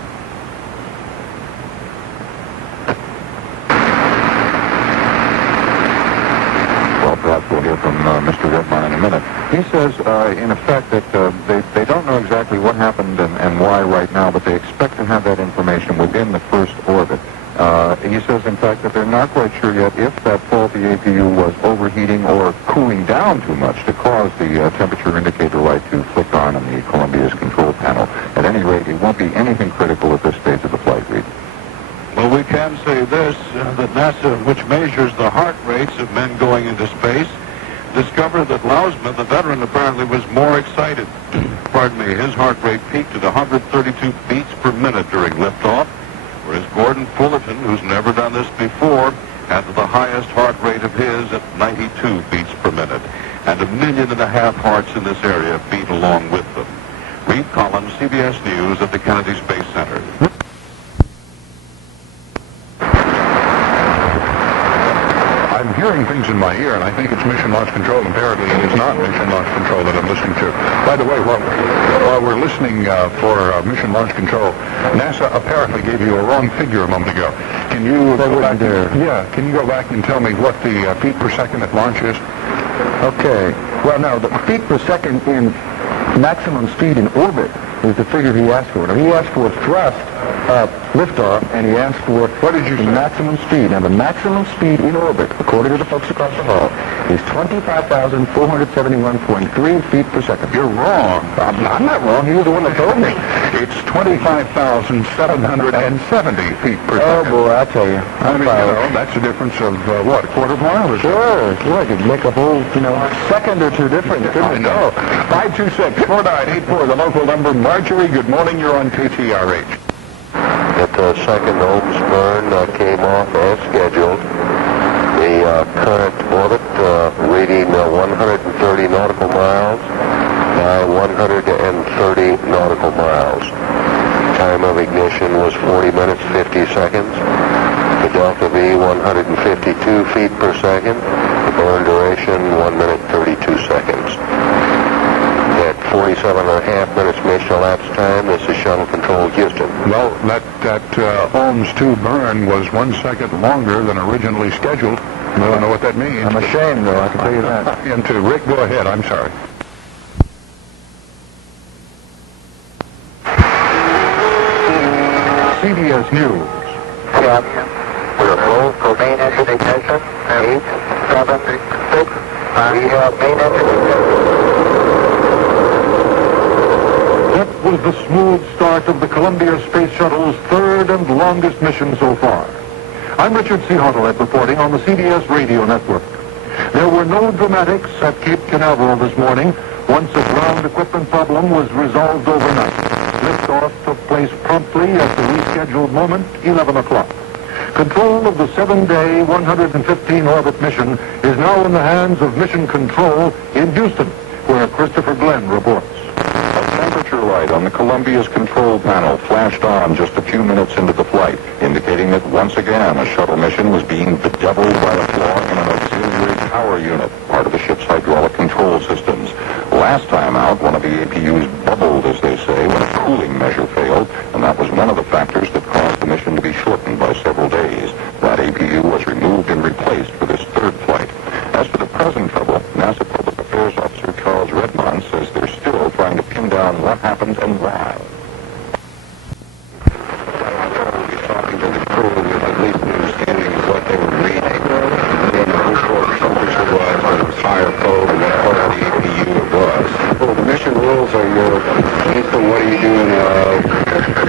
Well, perhaps we'll hear from Mr. Redmond in a minute. He says, in effect, that they don't know exactly what happened and why right now, but they expect to have that information within the first orbit. He says, in fact, that they're not quite sure yet if that faulty APU was overheating or cooling down too much to cause the temperature indicator light to flick on in the Columbia's control panel. At any rate, it won't be anything critical at this stage of the flight, Reed. Well, we can say this, that NASA, which measures the heart rates of men going into space, discovered that Lausma, the veteran, apparently was more excited. Pardon me, his heart rate peaked at 132 beats per minute during liftoff, whereas Gordon Fullerton, who's never done this before, had the highest heart rate of his at 92 beats per minute. And 1.5 million hearts in this area beat along with them. Reed Collins, CBS News at the Kennedy Space Center. I'm hearing things in my ear, and I think it's Mission Launch Control. Apparently, it is not Mission Launch Control that I'm listening to. By the way, while we're listening for Mission Launch Control, NASA apparently gave you a wrong figure a moment ago. Can you go back? Can you go back and tell me what the feet per second at launch is? Okay. Well, no, the feet per second in maximum speed in orbit is the figure he asked for. Now, he asked for thrust, liftoff, and he asked for maximum speed. Now, the maximum speed in orbit, according to the folks across the hall, is 25,471.3 feet per second. You're wrong. I'm not wrong. He was the one that told me. It's 25,770 feet per second. Oh, boy, I tell you. I mean, that's a difference of, what, a quarter mile or so? Sure. It could make a whole, second or two difference, couldn't it? I know. 526-4984, the local number. Marjorie, good morning. You're on KTRH. The second Ohms burn came off as scheduled. The current orbit reading 130 nautical miles by 130 nautical miles. Time of ignition was 40 minutes 50 seconds. The delta V 152 feet per second. The burn duration 1 minute 32 seconds. At 47.5 minutes mission elapsed time, this is Shuttle Control Houston. Well, that Ohms 2 burn was 1 second longer than originally scheduled. I don't know what that means. I'm ashamed, though, I can tell you that. And to Rick, go ahead. I'm sorry. CBS News. Yes. We're full for main engine ignition. 8, 7, 6. We have main engine ignition. That was the smooth start of the Columbia Space Shuttle's third and longest mission so far. I'm Richard C. Hartlett reporting on the CBS radio network. There were no dramatics at Cape Canaveral this morning once a ground equipment problem was resolved overnight. Liftoff took place promptly at the rescheduled moment, 11 o'clock. Control of the 7-day, 115-orbit mission is now in the hands of Mission Control in Houston, where Christopher Glenn reports. Temperature light on the Columbia's control panel flashed on just a few minutes into the flight, indicating that once again a shuttle mission was being bedeviled by a flaw in an auxiliary power unit, part of the ship's hydraulic control systems. Last time out, one of the APUs bubbled, as they say, when a cooling measure failed, and that was one of the factors that caused the mission to be shortened by several days. That APU was removed and replaced for this third flight. As for the present trouble, NASA Public Affairs Officer Charles Redmond says they're still trying to pin down what happened and why. We'll be talking to the crew with at least an understanding of what they were reading. And what the temperature was, whether it was high or cold, and what part of the APU it was. Well, the mission rules are your based on what do you do in a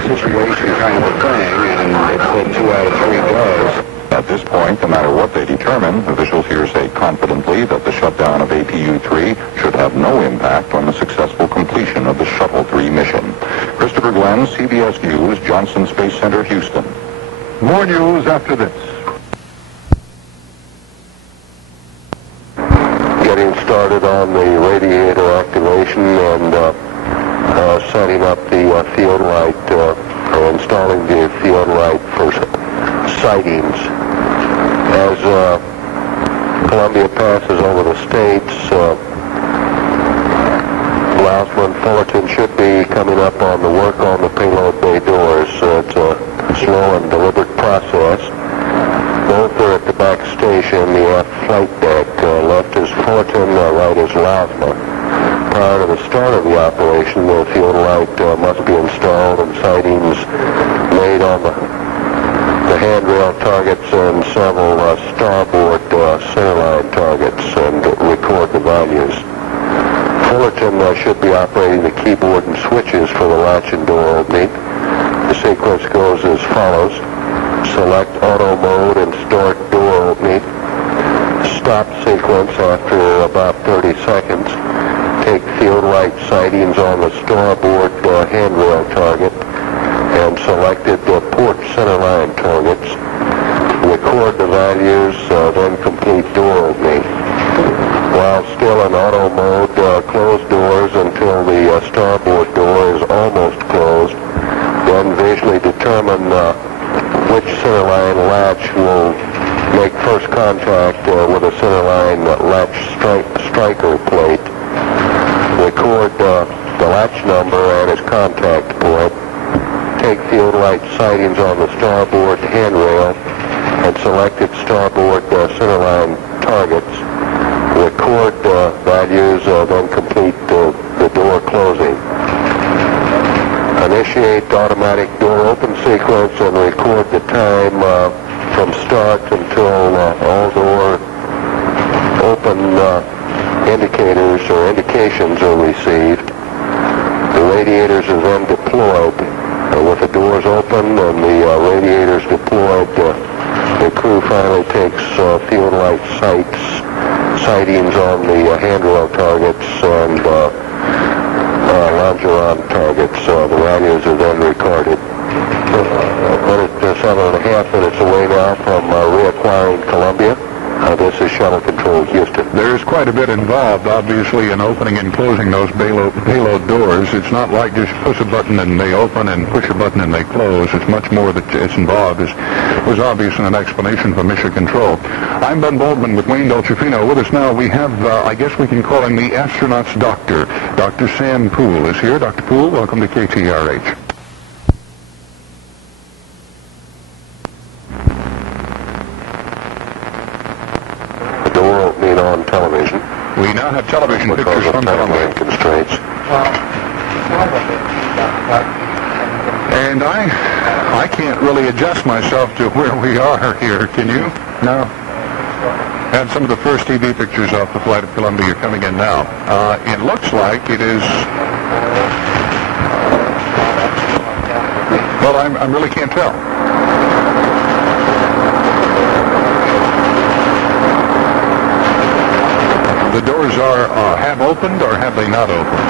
situation kind of a thing, and it said 2 out of 3 goes. At this point, no matter what they determine, officials here say confidently that the shutdown of APU-3 should have no impact on the successful completion of the Shuttle 3 mission. Christopher Glenn, CBS News, Johnson Space Center, Houston. More news after this. Getting started on the radiator activation and setting up the field light, installing the field light for sightings. As Columbia passes over the states, Lausman Fullerton should be coming up on the work on the payload bay doors. It's a slow and deliberate process. Both are at the back station, the aft flight deck. Left is Fullerton, right is Lausman. Prior to the start of the operation, the field light must be installed and sightings made on the handrail targets and several starboard centerline targets and record the values. Fullerton should be operating the keyboard and switches for the latch and door opening. The sequence goes as follows. Select auto mode and start door opening. Stop sequence after about 30 seconds. Take field light sightings on the starboard handrail target and selected port centerline targets. Record the values, then complete door opening. While still in auto mode, close doors until the starboard door is almost closed. Then visually determine which centerline latch will make first contact with a centerline latch striker plate. Record the latch number and its contact point. Take field light sightings on the starboard handrail and selected starboard centerline targets. Record values, then complete the door closing. initiate automatic door open sequence and record the time from start until all door open indicators or indications are received. The radiators are then deployed. With the doors open and the radiators deployed, the crew finally takes field light sightings on the handrail targets and longeron targets. The values are then recorded. We're 7.5 minutes away now from reacquiring Columbia. This is Shuttle Control, Houston. There's quite a bit involved, obviously, in opening and closing those payload doors. It's not like just push a button and they open and push a button and they close. It's much more that it's involved. It was obviously an explanation from Mission Control. I'm Ben Baldwin with Wayne Dolcefino. With us now, we have, I guess we can call him the astronaut's doctor. Dr. Sam Poole is here. Dr. Poole, welcome to KTRH. We now have television pictures from Columbia. Constraints. And I can't really adjust myself to where we are here. Can you? No. And some of the first TV pictures off the flight of Columbia are coming in now. It looks like it is... Well, I really can't tell. The doors have opened or have they not opened?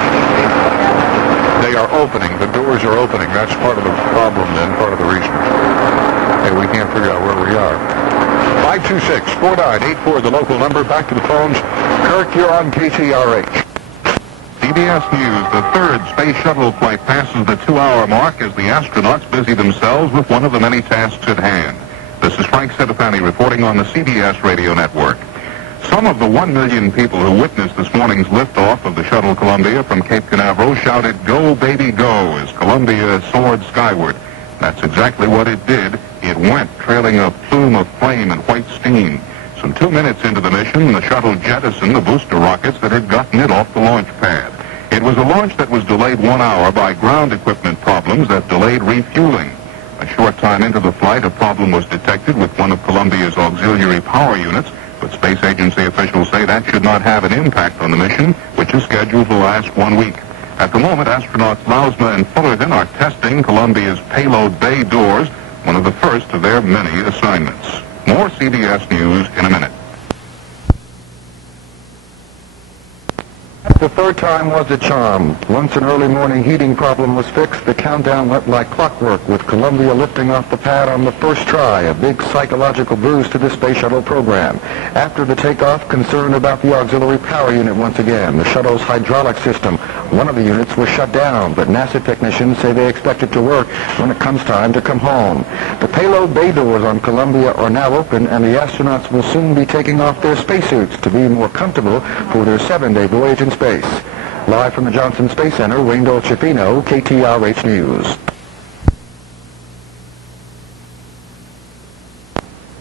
They are opening. The doors are opening. That's part of the problem then, part of the reason. Okay, we can't figure out where we are. 526-4984, the local number. Back to the phones. Kirk, you're on KTRH. CBS News, the third space shuttle flight passes the 2-hour mark as the astronauts busy themselves with one of the many tasks at hand. This is Frank Sedefani reporting on the CBS radio network. Some of the 1 million people who witnessed this morning's liftoff of the shuttle Columbia from Cape Canaveral shouted, "Go, baby, go," as Columbia soared skyward. That's exactly what it did. It went, trailing a plume of flame and white steam. Some 2 minutes into the mission, the shuttle jettisoned the booster rockets that had gotten it off the launch pad. It was a launch that was delayed 1 hour by ground equipment problems that delayed refueling. A short time into the flight, a problem was detected with one of Columbia's auxiliary power units, but space agency officials say that should not have an impact on the mission, which is scheduled to last 1 week. At the moment, astronauts Lausma and Fullerton are testing Columbia's payload bay doors, one of the first of their many assignments. More CBS News in a minute. The third time was a charm. Once an early morning heating problem was fixed, the countdown went like clockwork, with Columbia lifting off the pad on the first try, a big psychological boost to the space shuttle program. After the takeoff, concern about the auxiliary power unit once again. The shuttle's hydraulic system, one of the units was shut down, but NASA technicians say they expect it to work when it comes time to come home. The payload bay doors on Columbia are now open, and the astronauts will soon be taking off their spacesuits to be more comfortable for their 7-day voyage in space. Live from the Johnson Space Center, Wayne Dolcefino, KTRH News.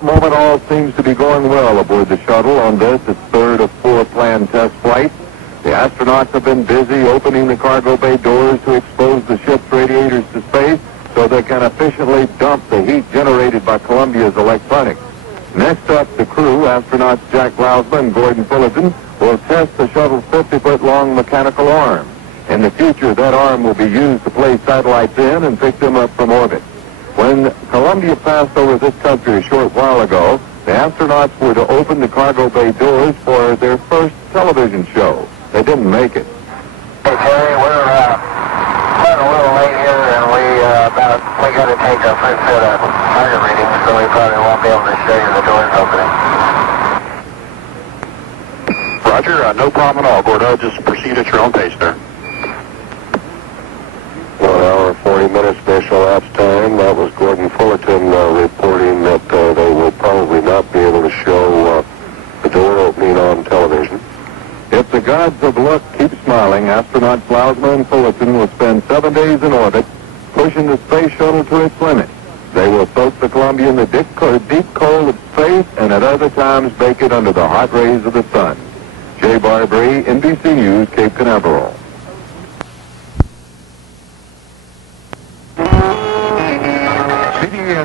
Moment all seems to be going well aboard the shuttle on this, its third of 4 planned test flights. The astronauts have been busy opening the cargo bay doors to expose the ship's radiators to space so they can efficiently dump the heat generated by Columbia's electronics. Next up, the crew, astronauts Jack Lausma and Gordon Fullerton, will test the shuttle's 50-foot-long mechanical arm. In the future, that arm will be used to place satellites in and pick them up from orbit. When Columbia passed over this country a short while ago, the astronauts were to open the cargo bay doors for their first television show. They didn't make it. Hey, Terry, we're running a little late here, and we got to take our first set of target readings, so we probably won't be able to show you the doors opening. Roger, no problem at all, Gordo. Just proceed at your own pace there. 1 hour, 40 minutes initial lapse time. That was Gordon Fullerton reporting that they will probably not be able to show the door opening on television. If the gods of luck keep smiling, astronauts Lausma and Fullerton will spend 7 days in orbit, pushing the space shuttle to its limit. They will soak the Columbia in the deep cold of space, and at other times bake it under the hot rays of the sun. Jay Barbary, NBC News, Cape Canaveral.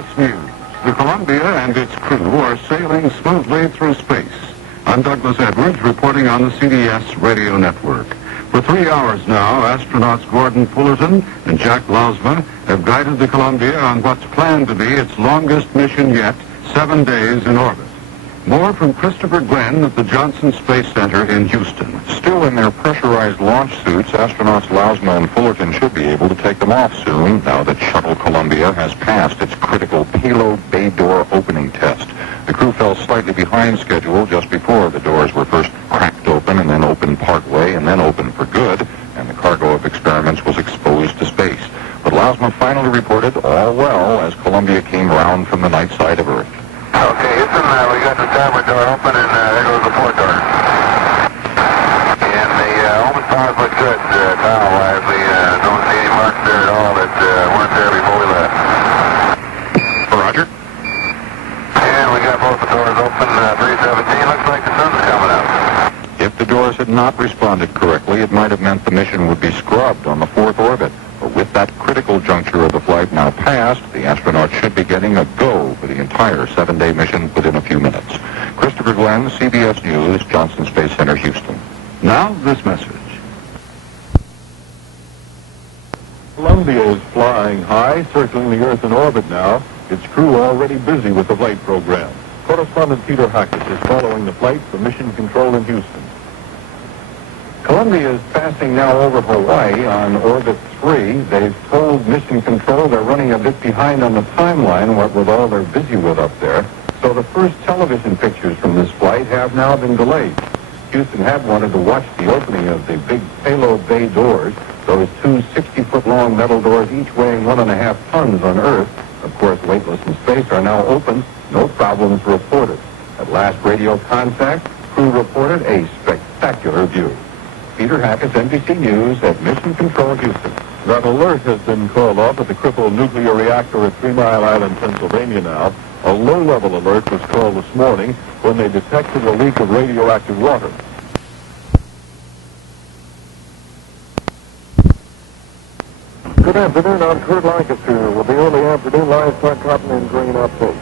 CBS News. The Columbia and its crew are sailing smoothly through space. I'm Douglas Edwards reporting on the CBS radio network. For 3 hours now, astronauts Gordon Fullerton and Jack Lausma have guided the Columbia on what's planned to be its longest mission yet, 7 days in orbit. More from Christopher Glenn at the Johnson Space Center in Houston. Still in their pressurized launch suits, astronauts Lausma and Fullerton should be able to take them off soon, now that Shuttle Columbia has passed its critical payload bay door opening test. The crew fell slightly behind schedule just before the doors were first cracked open and then opened partway and then opened for good, and the cargo of experiments was exposed to space. But Lausma finally reported all well as Columbia came round from the night side of Earth. Okay, Houston, we got the starboard door open, and there goes the port door. And the open powers look good, tile-wise. We don't see any marks there at all that weren't there before we left. Roger. And we got both the doors open, 317. Looks like the sun's coming up. If the doors had not responded correctly, it might have meant the mission would be scrubbed on the 4th orbit. But with that critical juncture of the flight now passed, the astronauts should be getting a go for the entire 7-day mission within a few minutes. Christopher Glenn, CBS News, Johnson Space Center, Houston. Now, this message. Columbia is flying high, circling the Earth in orbit now. Its crew already busy with the flight program. Correspondent Peter Hackett is following the flight for Mission Control in Houston. Columbia is passing now over Hawaii on orbit 3. They've told Mission Control they're running a bit behind on the timeline, what with all they're busy with up there. So the first television pictures from this flight have now been delayed. Houston had wanted to watch the opening of the big payload bay doors. Those two 60-foot-long metal doors, each weighing 1.5 tons on Earth, of course weightless in space, are now open. No problems reported. At last radio contact, crew reported a spectacular view. Peter Hackett, NBC News at Mission Control, Houston. That alert has been called off at the crippled nuclear reactor at 3 Mile Island, Pennsylvania now. A low-level alert was called this morning when they detected a leak of radioactive water. Good afternoon, I'm Kurt Lancaster with the early afternoon livestock cotton and grain update.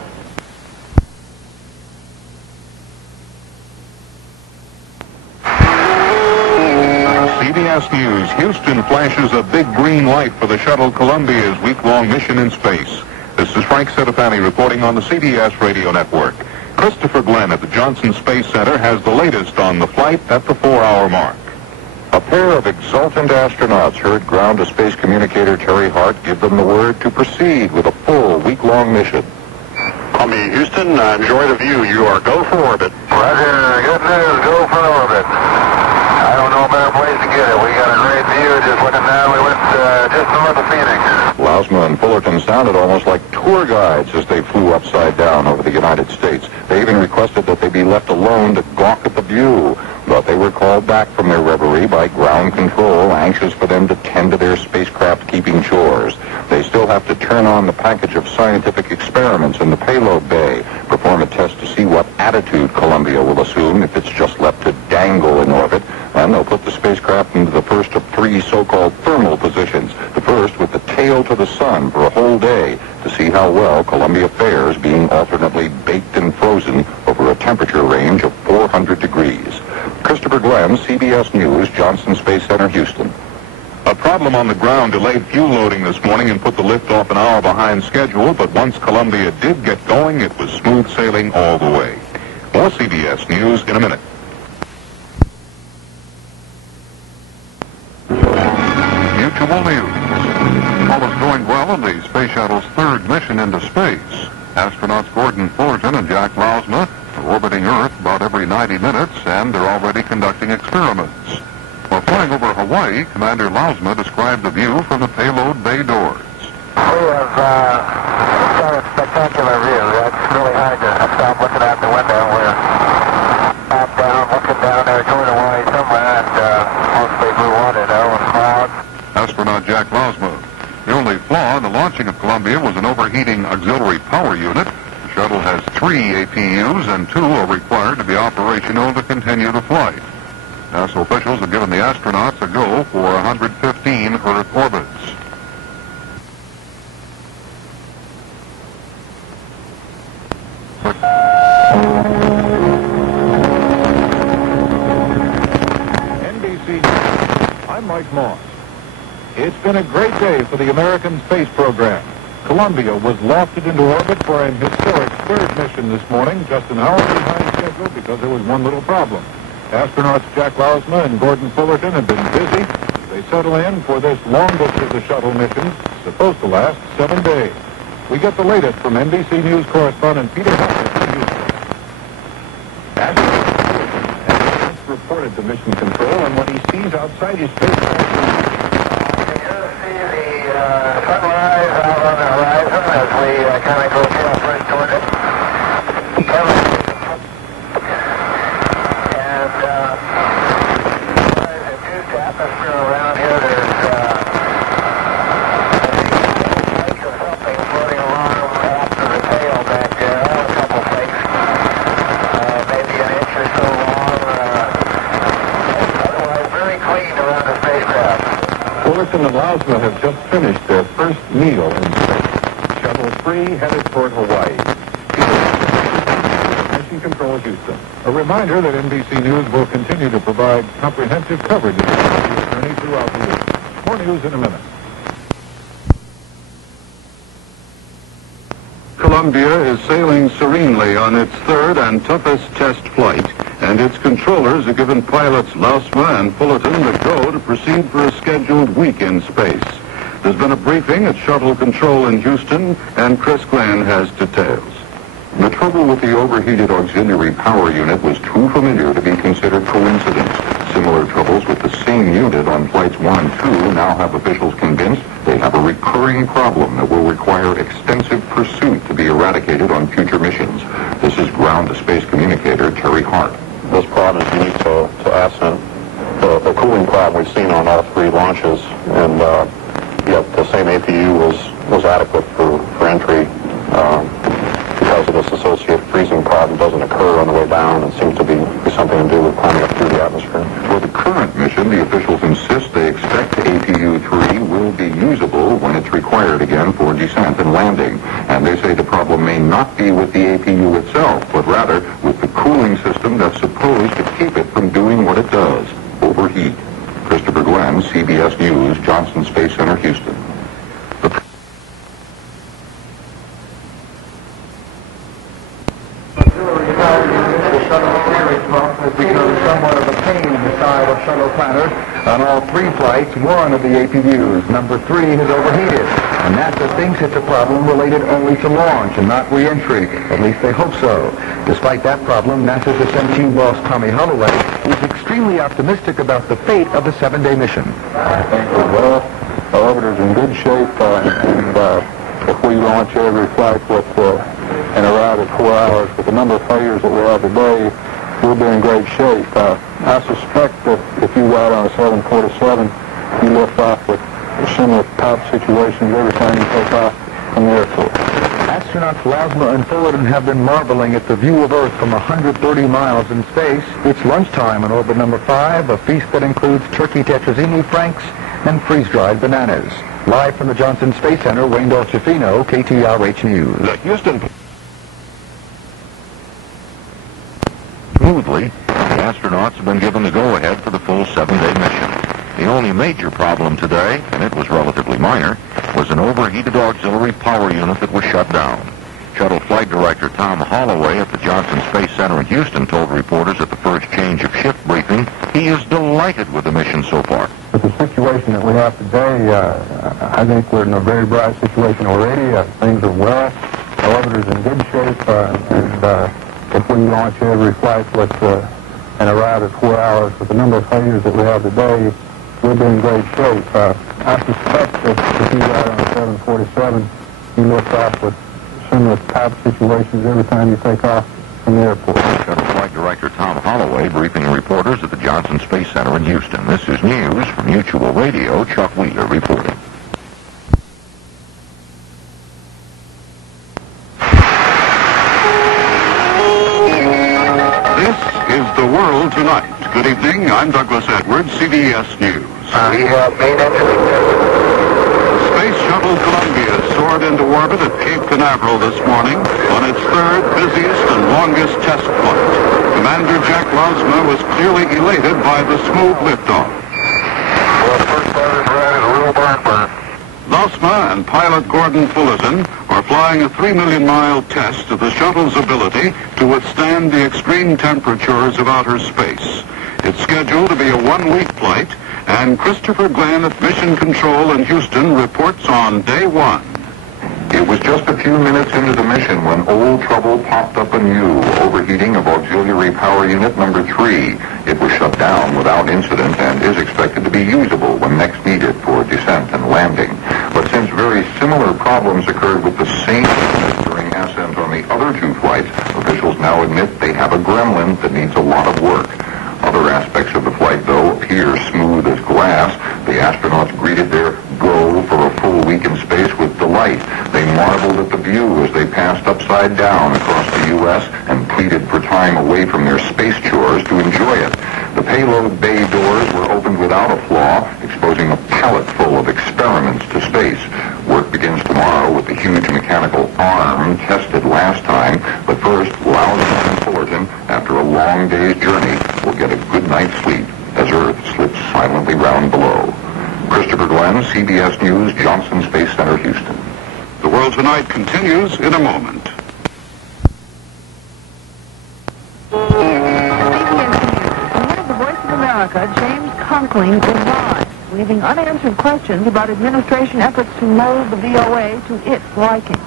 CBS News, Houston flashes a big green light for the Shuttle Columbia's week-long mission in space. This is Frank Cittofani reporting on the CBS radio network. Christopher Glenn at the Johnson Space Center has the latest on the flight at the 4-hour mark. A pair of exultant astronauts heard ground-to-space communicator Terry Hart give them the word to proceed with a full week-long mission. Columbia, Houston, enjoy the view. You are go for orbit. Roger, good news, go for orbit. I don't know a better place to get it. We got a great view just looking down. We went just north of Phoenix. Lausma and Fullerton sounded almost like tour guides as they flew upside down over the United States. They even requested that they be left alone to gawk at the view. But they were called back from their reverie by ground control, anxious for them to tend to their spacecraft-keeping chores. They still have to turn on the package of scientific experiments in the payload bay, perform a test to see what attitude Columbia will assume if it's just left to dangle in orbit, and they'll put the spacecraft into the first of 3 so-called thermal positions, the first with the tail to the sun for a whole day, to see how well Columbia fares being alternately baked and frozen over a temperature range of 400 degrees. Christopher Glenn, CBS News, Johnson Space Center, Houston. A problem on the ground delayed fuel loading this morning and put the liftoff an hour behind schedule, but once Columbia did get going, it was smooth sailing all the way. More CBS News in a minute. Mutual News. All is going well in the Space Shuttle's 3rd mission into space. Astronauts Gordon Fullerton and Jack Lausma are orbiting Earth about every 90 minutes, and they're already conducting experiments. While flying over Hawaii, Commander Lausma described the view from the payload bay doors. We have got a spectacular view. It's really hard to stop looking out the window. We're top down, looking down there toward Hawaii somewhere, and mostly blue water though, and clouds. Astronaut Jack Lausma. The only flaw in the launching of Columbia was an overheating auxiliary power unit. The shuttle has 3 APUs, and 2 are required to be operational to continue the flight. NASA officials have given the astronauts a go for 115 Earth orbits. NBC, I'm Mike Moss. It's been a great day for the American space program. Columbia was lofted into orbit for an historic third mission this morning, just an hour behind schedule because there was one little problem. Astronauts Jack Lousma and Gordon Fullerton have been busy. They settle in for this longest of the shuttle missions, supposed to last 7 days. We get the latest from NBC News correspondent Peter Hopkins in Houston. Astronauts reported to mission control, and what he sees outside his spacecraft. Sunrise out on the horizon as we kind of go tail first toward it. And there's a juice atmosphere around here. There's flake or something floating along after the tail back there. A couple flakes, maybe an inch or so long. Otherwise, very clean around the spacecraft. Fullerton and Lousma have just finished their first meal in space. Shuttle 3 headed toward Hawaii. Mission Control, Houston. A reminder that NBC News will continue to provide comprehensive coverage of the journey throughout the week. More news in a minute. Columbia is sailing serenely on its third and toughest test flight, and its controllers have given pilots Lousma and Fullerton the go to proceed for a scheduled week in space. There's been a briefing at Shuttle Control in Houston, and Chris Glenn has details. The trouble with the overheated auxiliary power unit was too familiar to be considered coincidence. Similar troubles with the same unit on flights 1 and 2 now have officials convinced they have a recurring problem that will require extensive pursuit to be eradicated on future missions. This is ground-to-space communicator Terry Hart. This problem is unique to Ascent. The cooling problem we've seen on all 3 launches, and yet the same APU was adequate for entry. Because of this associated freezing problem doesn't occur on the way down and seems to be something to do with climbing up through the atmosphere. For the current mission, the officials insist they expect APU-3 will be usable when it's required again for descent and landing. And they say the problem may not be with the APU itself, but rather with the cooling system that's supposed to keep it from doing what it does, overheat. Christopher Glenn, CBS News, Johnson Space Center, Houston. Has become somewhat of a pain in the side of shuttle planners. On all 3 flights, one of the APUs, number 3, has overheated. And NASA thinks it's a problem related only to launch and not re-entry. At least they hope so. Despite that problem, NASA's ascent team boss Tommy Holloway is extremely optimistic about the fate of the 7-day mission. I think we're well. Our orbiter's in good shape, and if we launch every flight with and arrive at 4 hours with the number of failures that we have today, we'll be in great shape. I suspect that if you ride on a 747, you lift off with similar type situations every time you take off from the airport. Astronauts Lousma and Fullerton have been marveling at the view of Earth from 130 miles in space. It's lunchtime on orbit number 5, a feast that includes turkey tetrazzini franks and freeze-dried bananas. Live from the Johnson Space Center, Wayne Dolcefino, KTRH News. The Houston... Smoothly, the astronauts have been given the go-ahead for the full 7-day mission. The only major problem today, and it was relatively minor, was an overheated auxiliary power unit that was shut down. Shuttle Flight Director Tom Holloway at the Johnson Space Center in Houston told reporters at the first change of shift briefing he is delighted with the mission so far. With the situation that we have today, I think we're in a very bright situation already. Things are well. Our orbiter's in good shape, and if we launch every flight with and arrive at 4 hours with the number of failures that we have today, we'll be in great shape. I suspect that if you ride on a 747, you lift off with similar type situations every time you take off from the airport. Shuttle Flight Director Tom Holloway briefing reporters at the Johnson Space Center in Houston. This is news from Mutual Radio. Chuck Wheeler reporting. This is The World Tonight. Good evening. I'm Douglas Edwards, CBS News. We have made it. Space Shuttle Columbia soared into orbit at Cape Canaveral this morning on its third, busiest, and longest test flight. Commander Jack Lausma was clearly elated by the smooth liftoff. Well, the first part is right at a real barn burner. Lausma and pilot Gordon Fullerton are flying a 3 million mile test of the shuttle's ability to withstand the extreme temperatures of outer space. It's scheduled to be a 1-week flight, and Christopher Glenn at Mission Control in Houston reports on day 1. It was just a few minutes into the mission when old trouble popped up anew, overheating of auxiliary power unit number 3. It was shut down without incident and is expected to be usable when next needed for descent and landing. But since very similar problems occurred with the same unit during ascent on the other 2 flights, officials now admit they have a gremlin that needs a lot of work. Other aspects of the flight, though, appear smooth as glass. The astronauts greeted their go for a full week in space with delight. They marveled at the view as they passed upside down across the U.S. and pleaded for time away from their space chores to enjoy it. The payload bay doors were opened without a flaw, exposing a pallet full of experiments to space. Work begins tomorrow with the huge mechanical arm tested last time, but first, Lausma and Fullerton, after a long day's journey, will get a good night's sleep as Earth slips silently round below. Christopher Glenn, CBS News, Johnson Space Center, Houston. The World Tonight continues in a moment. Head of the Voice of America, James Conkling, resigned, leaving unanswered questions about administration efforts to mold the VOA to its liking.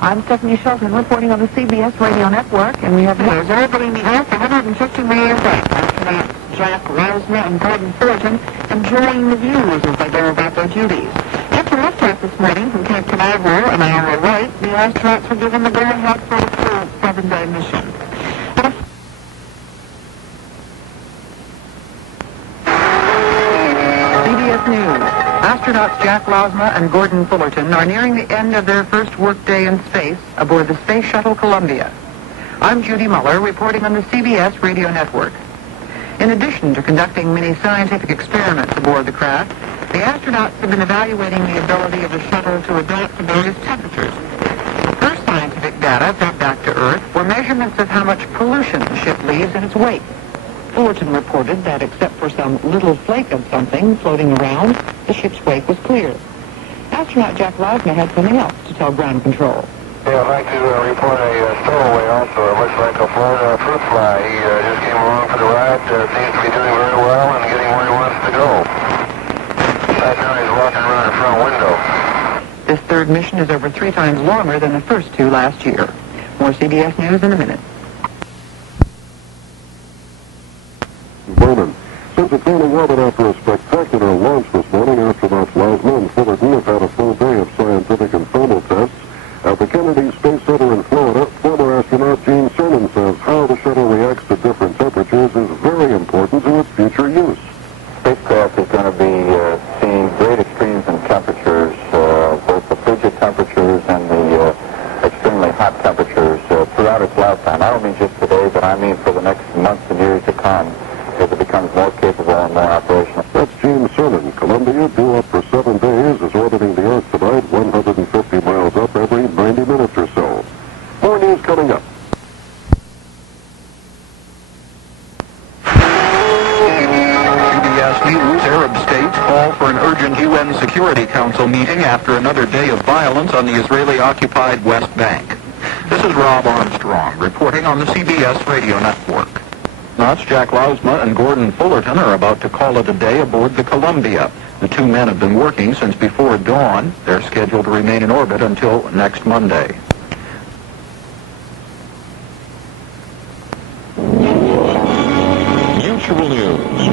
I'm Stephanie Shelton reporting on the CBS radio network, and we have news. Everybody in the Earth 150 miles back. Astronauts Jack Lausma and Gordon Fullerton enjoying the views as they go about their duties. After liftoff this morning from Cape Canaveral, an hour late, the astronauts were given the go-ahead for the full 7-day mission. CBS News. Astronauts Jack Lausma and Gordon Fullerton are nearing the end of their first workday in space aboard the Space Shuttle Columbia. I'm Judy Muller reporting on the CBS radio network. In addition to conducting many scientific experiments aboard the craft, the astronauts have been evaluating the ability of the shuttle to adapt to various temperatures. The first scientific data fed back to Earth were measurements of how much pollution the ship leaves in its wake. Fullerton reported that except for some little flake of something floating around, the ship's wake was clear. Astronaut Jack Lausma had something else to tell ground control. Yeah, I'd like to report a stowaway also. It looks like a Florida fruit fly. He just came along for the ride. Seems to be doing very well and getting where he wants to go. Right now he's walking around the front window. This third mission is over 3 times longer than the first 2 last year. More CBS News in a minute. Bowman. Since attaining orbit after a spectacular launch this morning, astronauts Lausma and Fullerton have had a full day of scientific and thermal tests. At the Kennedy Space Center in Florida, former astronaut Gene Cernan says how the shuttle reacts to different temperatures is very important to its future use. Spacecraft is going to be seeing great extremes in temperatures, both the frigid temperatures and the extremely hot temperatures throughout its lifetime. I don't mean just today, but I mean for the next months and years to come, as it becomes more capable and more operational. That's Gene Cernan. Columbia, due up for 7 days, is orbiting the Earth tonight, 150 miles up every 90 minutes or so. More news coming up. CBS News, Arab states call for an urgent UN Security Council meeting after another day of violence on the Israeli-occupied West Bank. This is Rob Armstrong reporting on the CBS radio network. Astronauts Jack Lausma and Gordon Fullerton are about to call it a day aboard the Columbia. The 2 men have been working since before dawn. They're scheduled to remain in orbit until next Monday. Mutual news.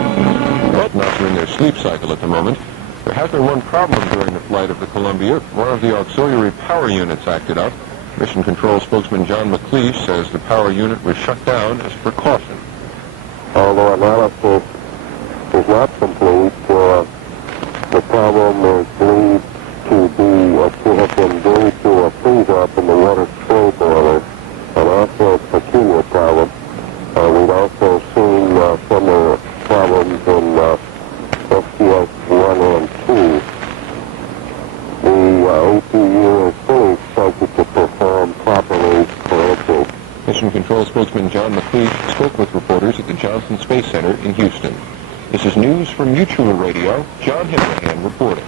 But not during their sleep cycle at the moment. There has been one problem during the flight of the Columbia. One of the auxiliary power units acted up. Mission Control spokesman John McLeish says the power unit was shut down as a precaution. Although analysis is not complete, the problem is believed to have been due to a freeze-up in the water flow boiler, and also a peculiar problem. We've also seen similar problems in STS-3 and 2. The APU is Control spokesman John McLeish spoke with reporters at the Johnson Space Center in Houston. This is news from Mutual Radio. John Henrihan reporting.